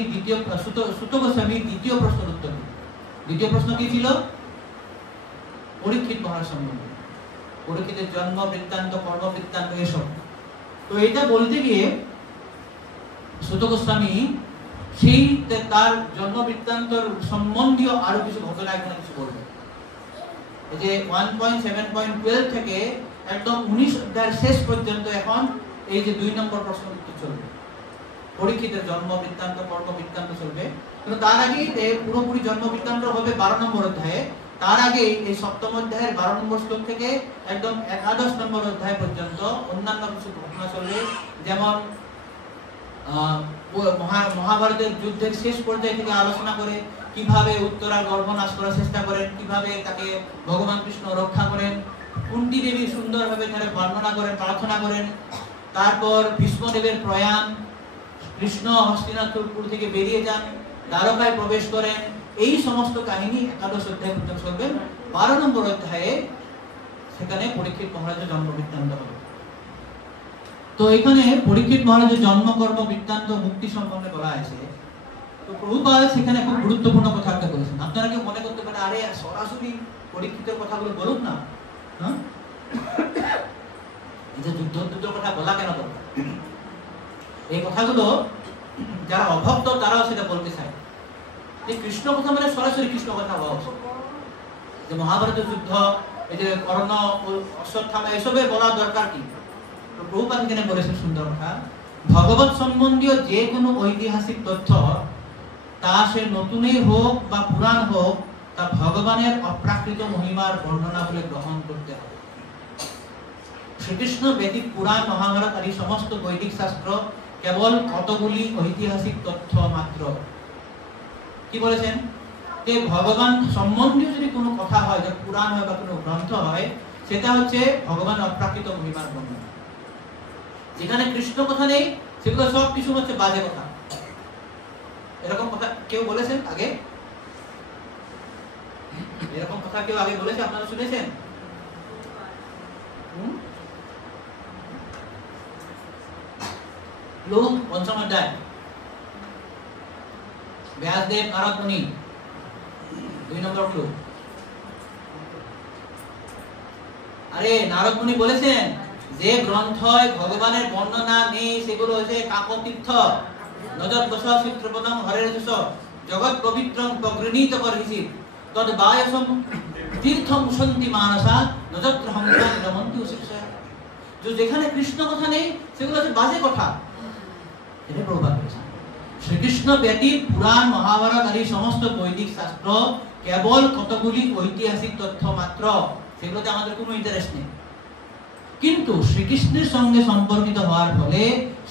সুত গোস্বামী দ্বিতীয় প্রশ্নের উত্তর দিল। দ্বিতীয় প্রশ্ন কি ছিল? পরীক্ষিত মহারাজ সম্বন্ধে, পরীক্ষিতের জন্ম বৃত্তান্ত, কর্ম বৃত্তান্ত, এসব। তো এটা বলতে গিয়ে সুত গোস্বামী সেই তার জন্ম বৃত্তান্তর সম্বন্ধীয় আরো কিছু ঘটনা এখানে কিছু বলবে। এই যে 1.7.12 থেকে একদম 19 অধ্যায়ের শেষ পর্যন্ত এখন এই যে 2 নম্বর প্রশ্ন উত্তর চলবে, পরীক্ষিতের জন্ম বৃত্তান্ত, কর্ম বৃত্তান্ত চলবে। কিন্তু তার আগে পুরোপুরি জন্ম বৃত্তান্ত হবে 12 নম্বর অধ্যায়ে। তার আগে এই 7ম অধ্যায়ের 12 নম্বর শ্লোক থেকে একদম 11 নম্বর অধ্যায় পর্যন্ত অন্যান্য কিছু ঘটনা চলবে। যেমন মহাভারতের যুদ্ধের শেষ পর্যায়ে থেকে আলোচনা করে কিভাবে উত্তরা গর্ভনাশ করার চেষ্টা করেন, কিভাবে তাকে ভগবান কৃষ্ণ রক্ষা করেন, কুন্তি দেবী সুন্দরভাবে তারা বর্ণনা করেন, প্রার্থনা করেন। তারপর ভীষ্মদেবের প্রয়াণ, কৃষ্ণ হস্তিনাপুর থেকে বেরিয়ে যান, দ্বারকায় প্রবেশ করেন, এই সমস্ত কাহিনী 11 অধ্যায় পর্যন্ত চলবেন। 12 নম্বর অধ্যায়ে সেখানে পরীক্ষিত মহারাজের জন্ম বৃত্তান্ত হবে। তো এখানে পরীক্ষিত মহারাজের জন্ম, কর্ম বৃত্তান্ত, মুক্তি সম্বন্ধে বলা আছে। তো প্রভুপাদ সেখানে খুব গুরুত্বপূর্ণ কথা একটা বলেছেন। আপনারা কি মনে করতে পারেন আরে সরাসরি পরীক্ষিতের কথাগুলো বলুন না, হ্যাঁ এই যে যুদ্ধ কথা বলা কেন দরকার? এই কথাগুলো যারা অভক্ত তারাও সেটা বলতে চায় যে কৃষ্ণ কথা মানে সরাসরি কৃষ্ণ কথা হওয়া উচিত। যে মহাভারতের যুদ্ধ, এই যে কর্ণ, অশ্বত্থামা, এসবের বলা দরকার কি? তো প্রভুপাদ এখানে বলেছেন সুন্দর কথা, ভগবত সম্বন্ধীয় যে কোনো ঐতিহাসিক তথ্য, তা সে নতুনই হোক বা পুরাণ হোক, তা ভগবানের অপ্রাকৃত মহিমার বর্ণনা বলে গ্রহণ করতে হবে। শ্রীকৃষ্ণ ব্যতীত পুরাণ, মহাভারত আদি সমস্ত বৈদিক শাস্ত্র কেবল কতগুলি ঐতিহাসিক তথ্য মাত্র। কি বলেছেন? যে ভগবান সম্বন্ধীয় যদি কোনো কথা হয়, যে পুরাণ হয় বা কোনো গ্রন্থ হয়, সেটা হচ্ছে ভগবানের অপ্রাকৃত মহিমার বর্ণনা। যেখানে কৃষ্ণ কথা নেই সেগুলো সব কিছু হচ্ছে বাজে কথা। এরকম কথা কেউ বলেছেন আগে? এরকম কথা কেউ আগে বলেছে? আপনারা শুনেছেন? লোক 5ম অধ্যায়, ব্যাসদেব, নারদ মুনি, 2 নম্বর ক্লু। আরে নারদ মুনি বলেছেন যে গ্রন্থয় ভগবানের বর্ণনা নেই সেগুলো হচ্ছে কাকতীর্থ, নজর বস চিত্রপদম হরের যশ, জগৎ পবিত্রং প্রগৃহীত করহিসি, তদ বায়সম তীর্থম উশন্তি মানসা, নজত্র হংসা নিরমন্তি উশিক্ষা। যে যেখানে কৃষ্ণ কথা নেই সেগুলো হচ্ছে বাজে কথা। এটা প্রভুপাদ বলেছেন। শ্রীকৃষ্ণ ব্যতীত পুরাণ, মহাভারত আদি সমস্ত বৈদিক শাস্ত্র কেবল কতগুলি ঐতিহাসিক তথ্য মাত্র, সেগুলোতে আমাদের কোনো ইন্টারেস্ট নেই। কিন্তু শ্রীকৃষ্ণের সঙ্গে সম্পর্কিত হওয়ার ফলে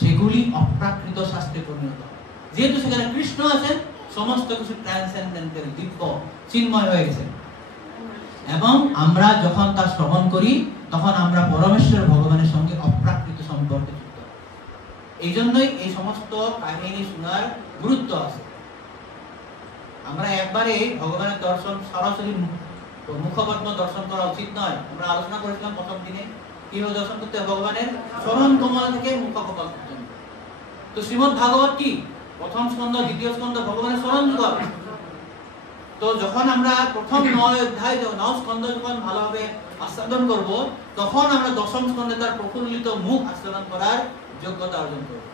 সেগুলি অপ্রাকৃত শাস্ত্রে পরিণত। যেহেতু সেখানে কৃষ্ণ আছেন, সমস্ত কিছু ট্রান্সেন্ডেন্টাল, দিব্য, চিন্ময় হয়ে গেছে। এবং আমরা যখন তা শ্রবণ করি তখন আমরা পরমেশ্বর ভগবানের সঙ্গে অপ্রাকৃত সম্পর্কে যুক্ত। এই জন্যই এই সমস্ত কাহিনী শোনার গুরুত্ব আছে। আমরা একবারে ভগবানের দর্শন সরাসরি মুখপদ্ম দর্শন করা উচিত নয়। আমরা আলোচনা করেছিলাম প্রথম দিনে কিভাবে দর্শন করতে হবে, ভগবানের চরণ কমল থেকে মুখকমল পর্যন্ত। তো শ্রীমদ্ ভাগবত কি? প্রথম স্কন্ধ, দ্বিতীয় স্কন্ধ ভগবানের চরণ যুগল। তো যখন আমরা প্রথম 9 অধ্যায়, 9 স্কন্ধ যখন ভালোভাবে আস্বাদন করব, তখন আমরা 10ম স্কন্ধে তার প্রফুল্লিত মুখ আস্বাদন করার যোগ্যতা অর্জন করব।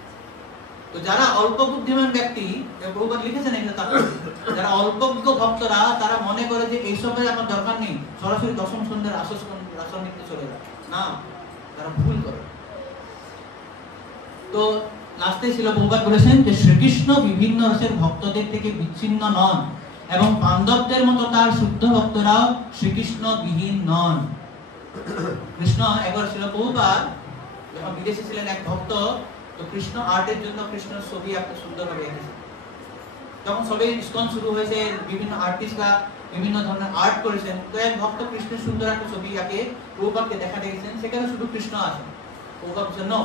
তো যারা অল্প বুদ্ধিমান ব্যক্তি, প্রভুপাদ লিখেছেন এখানে, যারা অল্পজ্ঞ ভক্তরা, তারা মনে করে যে এইসবের আমার দরকার নেই, সরাসরি 10ম স্কন্ধের আসন নিতে চলে যায়। না, তারা ভুল করে। তো লাস্টে ছিল প্রভুপাদ বলেছেন যে শ্রীকৃষ্ণ বিভিন্ন রসের ভক্তদের থেকে বিচ্ছিন্ন নন এবং পাণ্ডবদের মতো তার শুদ্ধ ভক্তরাও শ্রীকৃষ্ণ বিহীন নন। কৃষ্ণ একবার ছিল প্রভুপাদ যখন বিদেশে ছিলেন, এক ভক্ত, তো কৃষ্ণ আর্টের জন্য কৃষ্ণের ছবি একটা সুন্দরভাবে এঁকেছে। যখন সবে ইসকন শুরু হয়েছে, বিভিন্ন আর্টিস্টরা বিভিন্ন ধরনের আর্ট করেছেন। তো এক ভক্ত কৃষ্ণের সুন্দর একটা ছবি আঁকে প্রভুপাদকে দেখা দেখেছেন, সেখানে শুধু কৃষ্ণ আছে। প্রভুপাদ বলছেন না,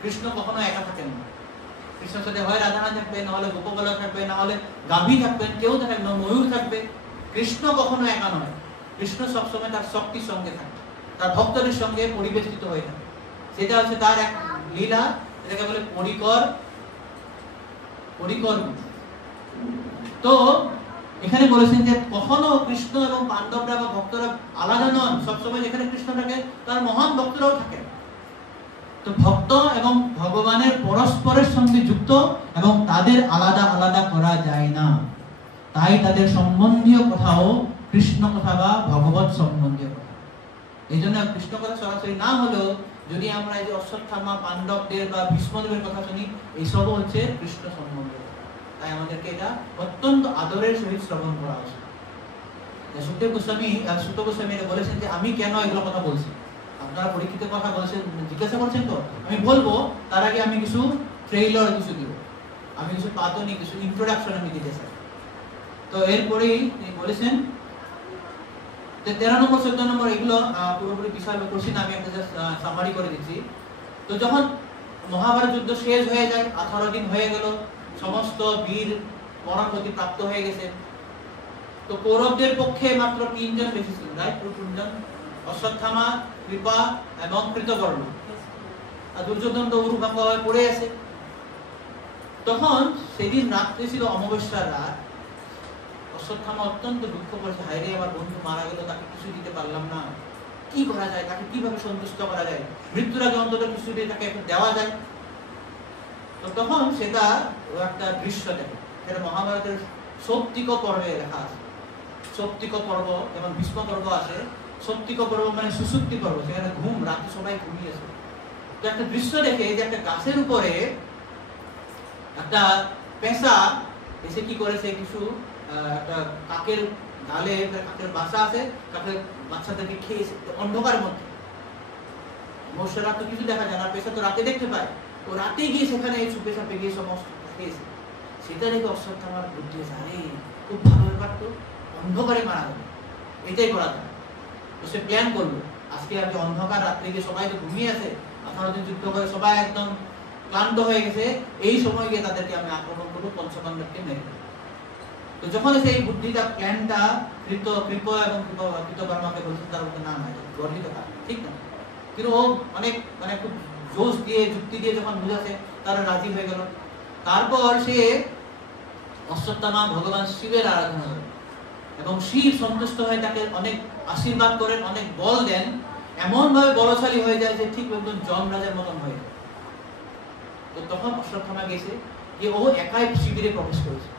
কৃষ্ণ কখনো একা থাকেন না। কৃষ্ণের সাথে হয় রাধারানী থাকবে, না হলে গোপবালক থাকবে, না হলে গাভী থাকবেন, কেউ থাকবে না, ময়ূর থাকবে। কৃষ্ণ কখনো একা নয়। কৃষ্ণ সবসময় তার শক্তির সঙ্গে থাকে, তার ভক্তদের সঙ্গে পরিবেষ্টিত হয়ে থাকে। সেটা হচ্ছে তার এক লীলা, এটাকে বলে পরিকর পরিকর্ম। তো এখানে বলেছেন যে কখনো কৃষ্ণ এবং পাণ্ডবরা বা ভক্তরা আলাদা নন, সবসময় যেখানে কৃষ্ণ থাকে তার মহান ভক্তরাও থাকে। তো ভক্ত এবং ভগবানের পরস্পরের সঙ্গে যুক্ত এবং তাদের আলাদা আলাদা করা যায় না, তাই তাদের সম্বন্ধীয় কথাও কৃষ্ণ কথা বা ভগবত সম্বন্ধীয় কথা। এই জন্য কৃষ্ণ কথা সরাসরি না হলেও যদি আমরা এই যে অশ্বত্থামা, পাণ্ডবদের বা ভীষ্মদেবের কথা শুনি, এইসবও হচ্ছে কৃষ্ণ সম্বন্ধীয়। তাই আমাদেরকে এটা অত্যন্ত আদরের সহিত শ্রবণ করা উচিত। সুখদেব গোস্বামী, সুত গোস্বামী এটা বলেছেন যে আমি কেন এগুলো কথা বলছি। আপনারা পরীক্ষিতের কথা বলেছেন, জিজ্ঞাসা করছেন, তো আমি বলবো তার আগে আমি কিছু ট্রেইলার কিছু দিব, আমি কিছু পাতনি, কিছু ইন্ট্রোডাকশন আমি দিতে চাই। তো এরপরেই তিনি বলেছেন যে 13 নম্বর 14 নম্বর এগুলো পুরোপুরি বিষয় করছি না, আমি একটা জাস্ট সামারি করে দিচ্ছি। তো যখন মহাভারত যুদ্ধ শেষ হয়ে যায়, 18 দিন হয়ে গেল, সমস্ত বীর পরাগতি প্রাপ্ত হয়ে গেছে। তো কৌরবদের পক্ষে মাত্র 3 জন বেশি ছিল, রাইট? 3 জন, অশ্বত্থামা, কৃপা এবং কৃতকর্ণ। আর দুর্যোধন তো উরুভঙ্গ হয়ে পড়ে আছে। তখন সেদিন রাত্রে ছিল অমাবস্যার রাত। অশ্বত্থামা অত্যন্ত দুঃখ করেছে, হায়রে আমার বন্ধু মারা গেল, তাকে কিছু দিতে পারলাম না, কি করা যায়, তাকে কিভাবে সন্তুষ্ট করা যায়, মৃত্যুর আগে অন্তত কিছু দিয়ে তাকে একটু দেওয়া যায়। তো তখন সেটা একটা দৃশ্য দেখে, সেটা মহাভারতের সৌপ্তিক পর্বে লেখা আছে। সৌপ্তিক পর্ব যেমন ভীষ্ম পর্ব আছে, সৌপ্তিক পর্ব মানে সুসুপ্তি পর্ব, সেখানে ঘুম, রাতে সবাই ঘুমিয়েছে। তো একটা দৃশ্য দেখে যে একটা গাছের উপরে একটা পেঁচা এসে কি করেছে, কিছু একটা কাকের ডালে, কাকের বাসা আছে, কাকের বাচ্চাদেরকে খেয়েছে অন্ধকার মধ্যে। মশারা তো কিছু দেখা যায় না, পেঁচা তো রাতে দেখতে পায়, তো রাতে গিয়ে সেখানে চুপে চাপে গিয়ে সমস্ত খেয়েছে। সেটা দেখে অশ্বত্থামার বুদ্ধি হয়েছে, আরে খুব ভালো ব্যাপার, তো অন্ধকারে মারা যাবে, এটাই করা যায়। তো সে প্ল্যান করলো, আজকে আর অন্ধকার রাত্রে গিয়ে সবাই তো ঘুমিয়ে আছে, 18 দিন যুদ্ধ করে সবাই একদম ক্লান্ত হয়ে গেছে, এই সময় গিয়ে তাদেরকে আমি আক্রমণ করবো, পঞ্চপাণ্ডবকে মেরে দেবো। তো যখন সেই বুদ্ধিটা, প্ল্যানটা কৃপ এবং কৃতকর্মাকে বলছে, তার মধ্যে না নাই গর্হিত কাজ, ঠিক না? কিন্তু ও অনেক মানে খুব জোশ দিয়ে, যুক্তি দিয়ে যখন বুঝাছে, তারা রাজি হয়ে গেল। তারপর সে অশ্বত্থামা ভগবান শিবের আরাধনা করে এবং শিব সন্তুষ্ট হয়ে তাকে অনেক আশীর্বাদ করেন, অনেক বল দেন, এমন ভাবে বলশালী হয়ে যায় যে ঠিক একদম যমরাজের মতন হয়ে যায়। তো তখন অশ্বত্থামা গেছে, যে ও একাই শিবিরে প্রবেশ করেছে।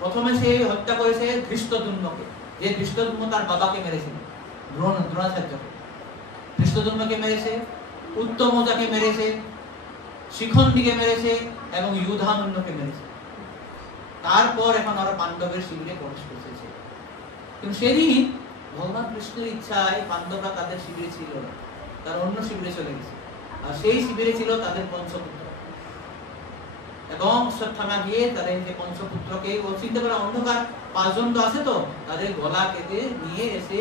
প্রথমে সে হত্যা করেছে ধৃষ্টদ্যুম্নকে, যে ধৃষ্টদ্যুম্ন তার বাবাকে মেরেছিল, দ্রোণাচার্যকে। ধৃষ্টদ্যুম্নকে মেরেছে, উত্তমজাকে মেরেছে, শিখণ্ডীকে মেরেছে এবং ইউধামন্যকে মেরেছে। তারপর এখন আরো পাণ্ডবের শিবিরে প্রবেশ করেছে। কিন্তু সেদিন ভগবান কৃষ্ণের ইচ্ছায় পাণ্ডবরা তাদের শিবিরে ছিল না, তারা অন্য শিবিরে চলে গেছে। আর সেই শিবিরে ছিল তাদের পঞ্চপুত্র। এবং অশ্বত্থামা গিয়ে তাদের যে পঞ্চপুত্রকে, ও চিন্তা করে অন্ধকার 5 জন তো আছে, তো তাদের গলা কেটে নিয়ে এসে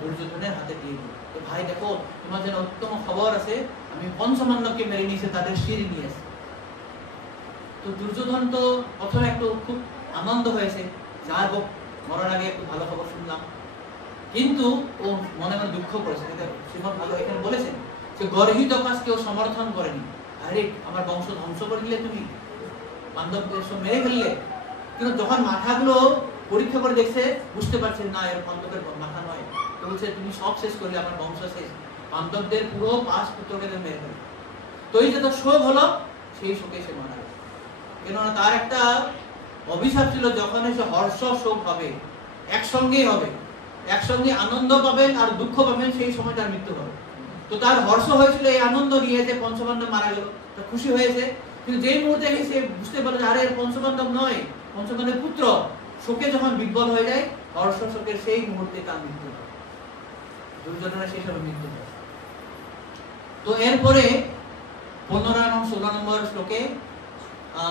দুর্যোধনের হাতে দিয়ে দিল। তো ভাই দেখো, তোমার যেন উত্তম খবর আছে, আমি পঞ্চপাণ্ডবকে মেরে নিয়েছে, তাদের শির নিয়ে এসে। তো দুর্যোধন তো প্রথমে একটু খুব আনন্দ হয়েছে, যা হোক মরার আগে একটু ভালো খবর শুনলাম। কিন্তু ও মনে মনে দুঃখ করেছে। শ্রীমদ ভালো এখানে বলেছেন যে গর্হিত কাজ কেউ সমর্থন করেনি। আরে আমার বংশ ধ্বংস করে দিলে, তুমি পাণ্ডবদের সব মেরে ফেললে। কিন্তু যখন মাথাগুলো পরীক্ষা করে দেখছে, বুঝতে পারছে না এর পাণ্ডবের মাথা নয়। তো বলছে তুমি সব শেষ করলে, আমার বংশ শেষ, পাণ্ডবদের পুরো 5 পুত্রকে মেরে ফেলে। তো এই যে তার শোক হলো, সেই শোকে সে মারা গেল। কেননা তার একটা অভিশাপ ছিল, যখন সে হর্ষ শোক হবে একসঙ্গেই হবে, একসঙ্গে আনন্দ পাবেন আর দুঃখ পাবেন, সেই সময় তার মৃত্যু হবে। তো তার হর্ষ হয়েছিল এই আনন্দ নিয়ে যে পঞ্চপাণ্ডব মারা গেল, তা খুশি হয়েছে। কিন্তু যেই মুহূর্তে সে বুঝতে পারলো আরে পঞ্চপাণ্ডব নয়, পঞ্চপাণ্ডবের পুত্র, শোকে যখন বিহ্বল হয়ে যায়, হর্ষ শোকের সেই মুহূর্তে তার মৃত্যু হয়। দুর্যোধনের সেই সময় মৃত্যু হয়। তো এরপরে 15 এবং 16 নম্বর শ্লোকে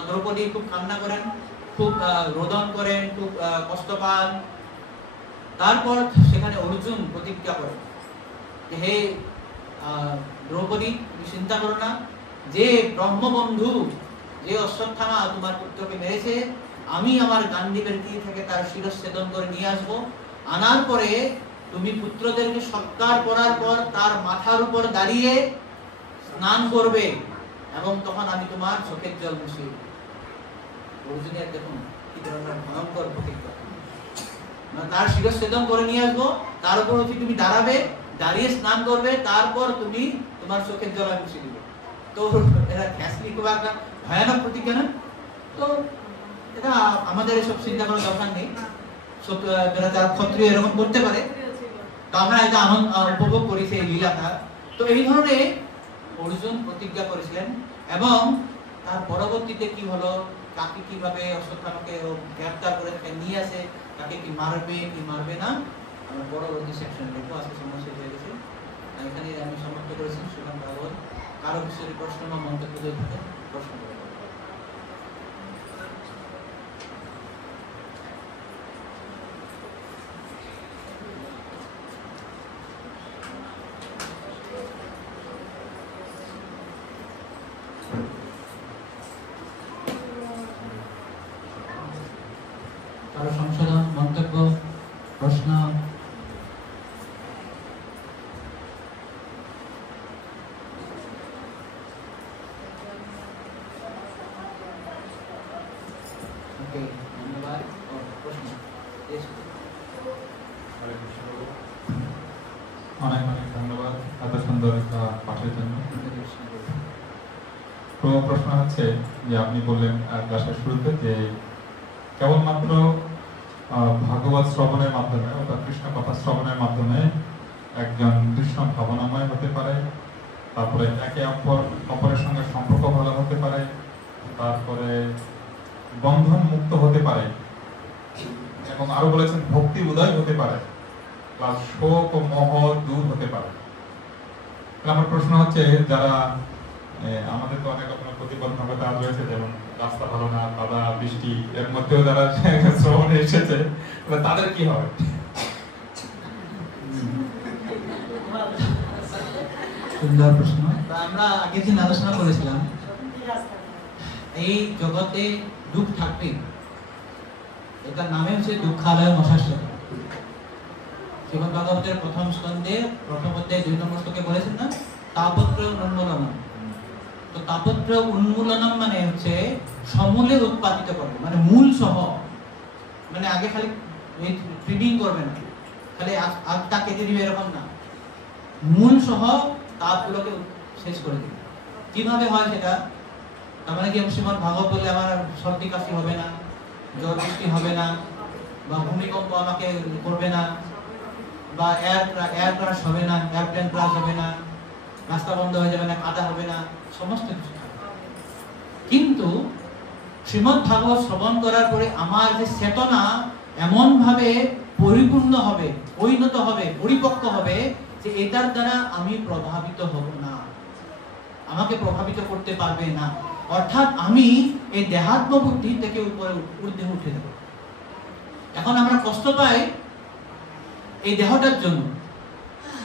দ্রৌপদী খুব কান্না করেন, খুব রোদন করেন, খুব কষ্ট পান। তারপর সেখানে অর্জুন প্রতিজ্ঞা করেন যে হে দ্রৌপদী, তুমি চিন্তা করো না, যে ব্রহ্মবন্ধু, যে অশ্বত্থামা তোমার পুত্রকে মেরেছে, আমি আমার গান্ডীবের তীর থেকে তার শিরচ্ছেদন করে নিয়ে আসবো। আনার পরে তুমি পুত্রদেরকে সৎকার করার পর তার মাথার উপর দাঁড়িয়ে স্নান করবে এবং তখন আমি তোমার চোখের জল মুছিয়ে দেব। অর্জুনের দেখুন কি ধরনের ভয়ঙ্কর প্রতিজ্ঞা, তার শিরচ্ছেদন করে নিয়ে আসবো, তার উপর হচ্ছে তুমি দাঁড়াবে, দাঁড়িয়ে স্নান করবে, তারপর তুমি তোমার চোখের জল আমি মুছে দিবে। তো এরা ফ্যাসলি খুব একটা ভয়ানক প্রতিজ্ঞা না? তো এটা আমাদের এসব চিন্তা করার দরকার নেই, যারা ক্ষত্রিয় এরকম করতে পারে, তো আমরা এটা আনন্দ উপভোগ করি সেই লীলাটা। তো এই ধরনের অর্জুন প্রতিজ্ঞা করেছিলেন, এবং তার পরবর্তীতে কি হলো, কাকে কিভাবে অশ্বত্থামাকে গ্রেফতার করে তাকে নিয়ে আসে, তাকে কি মারবে কি মারবে না, আমরা পরবর্তী সেকশনে দেখবো। আজকে সময় শেষ হয়ে গেছে, এখানে আমি সমাপ্ত করেছি। শ্রীরাম ভাগবত, কারো কিছু প্রশ্ন বা মন্তব্য যদি থাকে প্রশ্ন করে। কারো সংশোধন, মন্তব্য, প্রশ্ন? ওকে, ধন্যবাদ। প্রশ্ন? অনেক অনেক ধন্যবাদ এত সুন্দর একটা পাঠের জন্য। তো প্রশ্ন হচ্ছে যে আপনি বললেন ক্লাসের শুরুতে যে কেবলমাত্র ভাগবত শ্রবণের মাধ্যমে অর্থাৎ কৃষ্ণ কথা শ্রবণের মাধ্যমে একজন কৃষ্ণ ভাবনাময় হতে পারে, তারপরে একে অপরের সঙ্গে সম্পর্ক ভালো হতে পারে, তারপরে বন্ধন মুক্ত হতে পারে, এবং আরো বলেছেন ভক্তি উদয় হতে পারে, প্লাস শোক ও মোহ দূর হতে পারে। আমার প্রশ্ন হচ্ছে, যারা আমাদের তো অনেক আপনার প্রতিবন্ধকতা রয়েছে, যেমন রাস্তা ভালো না, বাধা, বৃষ্টি, এর মধ্যেও যারা শ্রবণে এসেছে, তাদের কি হবে? সুন্দর প্রশ্ন। আমরা আগের দিন আলোচনা করেছিলাম, এই জগতে দুঃখ থাকবে, এটার নামে হচ্ছে দুঃখালয় মশাশ্বর। শ্রীমদ্ ভাগবতের প্রথম স্কন্ধে প্রথম অধ্যায় 2 নম্বর শ্লোকে বলেছেন না, তাপত্র উন্মূলনম। তো তাপত্র উন্মূলনম মানে হচ্ছে সমূলে উৎপাদিত করবে, মানে মূল সহ, মানে আগে খালি ট্রিমিং করবে না, খালি আগটা কেটে দিবে এরকম না, মূল সহ তাপগুলোকে শেষ করে দিবে। কিভাবে হয় সেটা? তার মানে কি শ্রীমদ্ ভাগবত বলে আমার সর্দি কাশি হবে না, জ্বর বৃষ্টি হবে না, বা ভূমিকম্প আমাকে করবে না, বা এয়ার ক্রাশ হবে না, এয়ারপ্লেন ক্রাশ হবে না, রাস্তা বন্ধ হয়ে যাবে না, কাদা হবে না, সমস্ত কিছু। কিন্তু শ্রীমদ্ ভাগবত শ্রবণ করার পরে আমার যে চেতনা এমন ভাবে পরিপূর্ণ হবে, পরিণত হবে, পরিপক্ক হবে, যে এটার দ্বারা আমি প্রভাবিত হব না, আমাকে প্রভাবিত করতে পারবে না। অর্থাৎ আমি এই দেহাত্ম বুদ্ধি থেকে উপরে ঊর্ধ্বে উঠে যাব। এখন আমরা কষ্ট পাই এই দেহটার জন্য,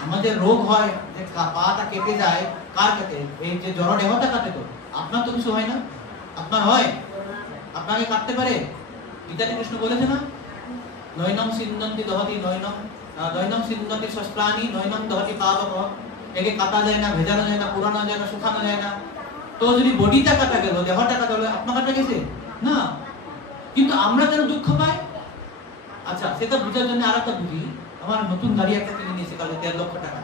আমাদের রোগ হয়, যে পাটা কেটে যায়, কার কাটে? এই যে জড় দেহটা কাটে। তো আপনার তো কিছু হয় না, আপনার হয়? আপনাকে কাটতে পারে? গীতাতে কৃষ্ণ বলেছে না, নৈনম সিন্দন্তি দহতি নৈনম সিন্দন্তি শস্ত্রাণি নৈনম দহতি পাবক। একে কাটা যায় না, ভেজানো যায় না, পুরানো যায় না, শুকানো যায় না। তো যদি বডিটা কাটা গেল, দেহটা কাটা গেল, আপনার কাটা গেছে না। কিন্তু আমরা কেন দুঃখ পাই? আচ্ছা, সেটা বোঝার জন্য আর একটা বুঝি। আমার নতুন গাড়ি একটা কিনে নিয়েছে কালে 1.5 লক্ষ টাকা,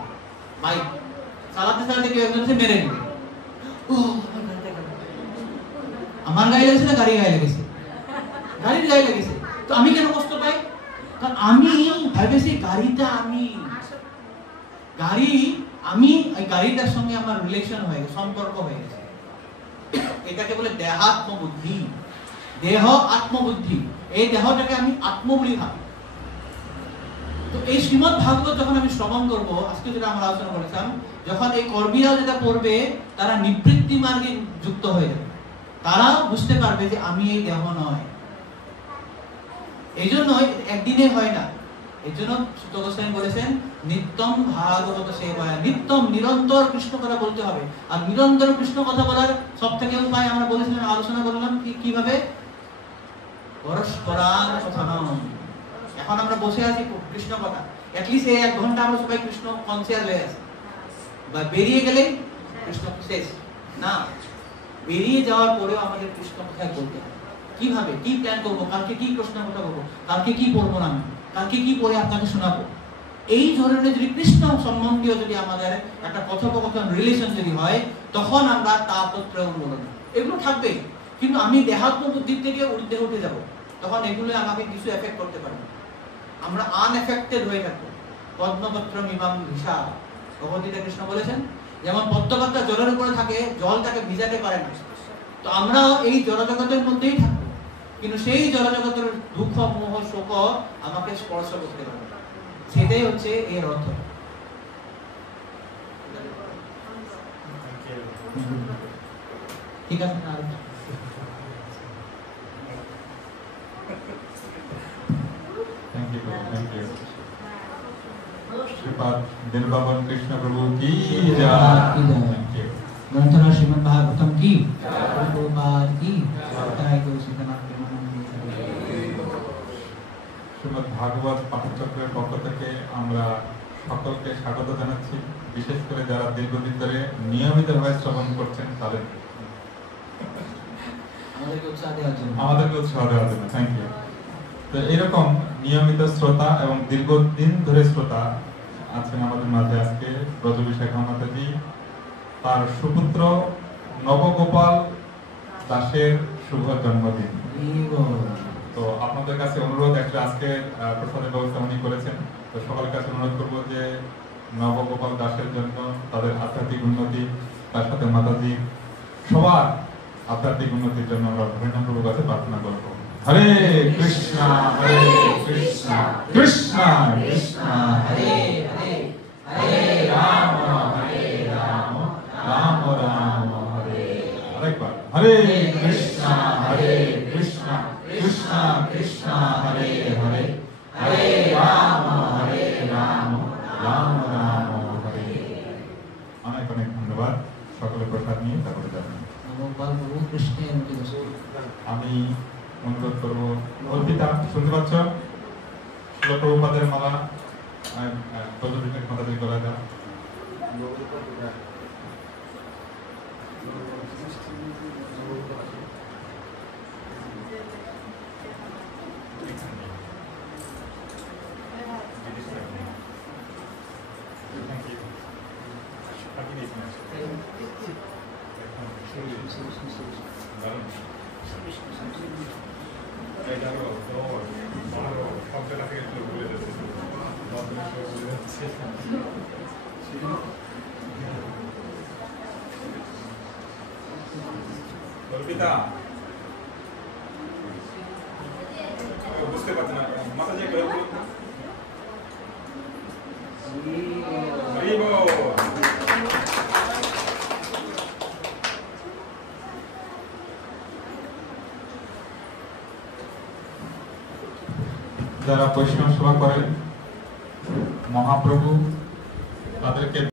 বাইক চালাতে চালাতে কেউ একজন মেরে দিবে, আমার গায়ে লেগেছে না গাড়ি গায়ে লেগেছে? গাড়ির গায়ে লেগেছে। তো আমি কেন কষ্ট পাই? কারণ আমি ভেবেছি গাড়িটা আমি, এই গাড়িটার সঙ্গে আমার রিলেশন হয়ে গেছে, সম্পর্ক হয়ে গেছে। এটাকে বলে দেহাত্ম বুদ্ধি, দেহ আত্মবুদ্ধি। এই দেহটাকে আমি আত্ম বলি ভাবি। তো এই শ্রীমদ্ ভাগবত যখন আমি শ্রবণ করবো, আজকে যেটা আমরা আলোচনা করেছিলাম, যখন এই কর্মীরা যেটা পড়বে, তারা নিবৃত্তি মার্গে যুক্ত হয়ে যাবে, তারা বুঝতে পারবে যে আমি এই দেহ নয়। এই জন্য একদিনে হয় না। এই জন্য সুত গোস্বামী বলেছেন, নিত্যম ভাগবত সেবায়, নিত্যম নিরন্তর কৃষ্ণ কথা বলতে হবে। আর নিরন্তর কৃষ্ণ কথা বলার সব থেকে উপায় আমরা বলেছিলাম, আলোচনা করলাম কিভাবে, পরস্পরান কথানম। এখন আমরা বসে আছি কৃষ্ণ কথা, অ্যাটলিস্ট এই 1 ঘন্টা আমরা সবাই কৃষ্ণ কনসিয়াস হয়ে আছি। বা বেরিয়ে গেলে কৃষ্ণ শেষ না, বেরিয়ে যাওয়ার পরেও আমাদের কৃষ্ণ কথাই বলতে হবে। কিভাবে কি প্ল্যান করবো, কালকে কি প্রশ্ন করবো, কালকে কি পড়বো না, কালকে কি পড়ে আপনাকে শোনাবো। এই ধরনের যদি কৃষ্ণ সম্বন্ধীয় যদি আমাদের একটা কথোপকথন রিলেশন যদি হয়, তখন আমরা তাপত্র উন্মূলন এগুলো থাকবে। কিন্তু আমি দেহাত্ম বুদ্ধির থেকে ঊর্ধ্বে উঠে যাব, তখন এগুলো আমাকে কিছু এফেক্ট করতে পারবে, আমরা আনএফেক্টেড হয়ে থাকবো। পদ্মপত্র মিমাম ভিসা, ভগবদ্গীতা কৃষ্ণ বলেছেন, যেমন পদ্মপাতা জলের উপরে থাকে, জল তাকে ভিজাতে পারে না। তো আমরাও এই জড়জগতের মধ্যেই থাকবো, কিন্তু সেই জড়জগতের দুঃখ মোহ শোক আমাকে স্পর্শ করতে পারবে, সেটাই হচ্ছে এর অর্থ। ঠিক আছে না? Thank you thank you. Shripad दिलबाबन कृष्ण प्रभु की जय। Thank you. ग्रंथराज श्रीमद् भागवतम की, प्रभुपाद की जय। गौ सीतानाथ प्रेमानंद। শ্রীমদ্ ভাগবত পাঠচক্রের পক্ষ থেকে আমরা সকলকে স্বাগত জানাচ্ছি, বিশেষ করে যারা দীর্ঘদিন ধরে নিয়মিতভাবে শ্রবণ করছেন তাদের আমাদেরকে উৎসাহ দেওয়ার জন্য থ্যাংক ইউ। তো এরকম নিয়মিত শ্রোতা এবং দীর্ঘদিন ধরে শ্রোতা আছেন আমাদের মাঝে। আজকে ব্রজবিশাখা মাতাজি তার সুপুত্র নবগোপাল দাসের শুভ জন্মদিন। তো আপনাদের কাছে অনুরোধ, একটা আজকে প্রসাদের ব্যবস্থা উনি করেছেন, তো সকলের কাছে অনুরোধ করবো যে নবগোপাল দাসের জন্য তাদের আধ্যাত্মিক উন্নতি, তার সাথে মাতাজি সবার আধ্যাত্মিক উন্নতির জন্য আমরা ভগবান প্রভুর কাছে প্রার্থনা করব। হরে কৃষ্ণ হরে কৃষ্ণ কৃষ্ণ কৃষ্ণ হরে হরে, হরে রাম রাম রাম হরে। আরেকবার হরে কৃষ্ণ হরে কৃষ্ণ কৃষ্ণ কৃষ্ণ হরে হরে, হরে রাম রাম রাম হরে। অনেক অনেক ধন্যবাদ। সকলে প্রসাদ নিয়ে তারপরে যাবেন। আমি অনুরোধ করবো, অর্পিতা শুনতে পাচ্ছ? প্রভুপাদের মালা মাতা দিয়ে করা যায়। বুঝতে পারছি না মাথা যে করে যারা বৈষ্ণব সেবা করেন মহাপ্রভু তাদেরকে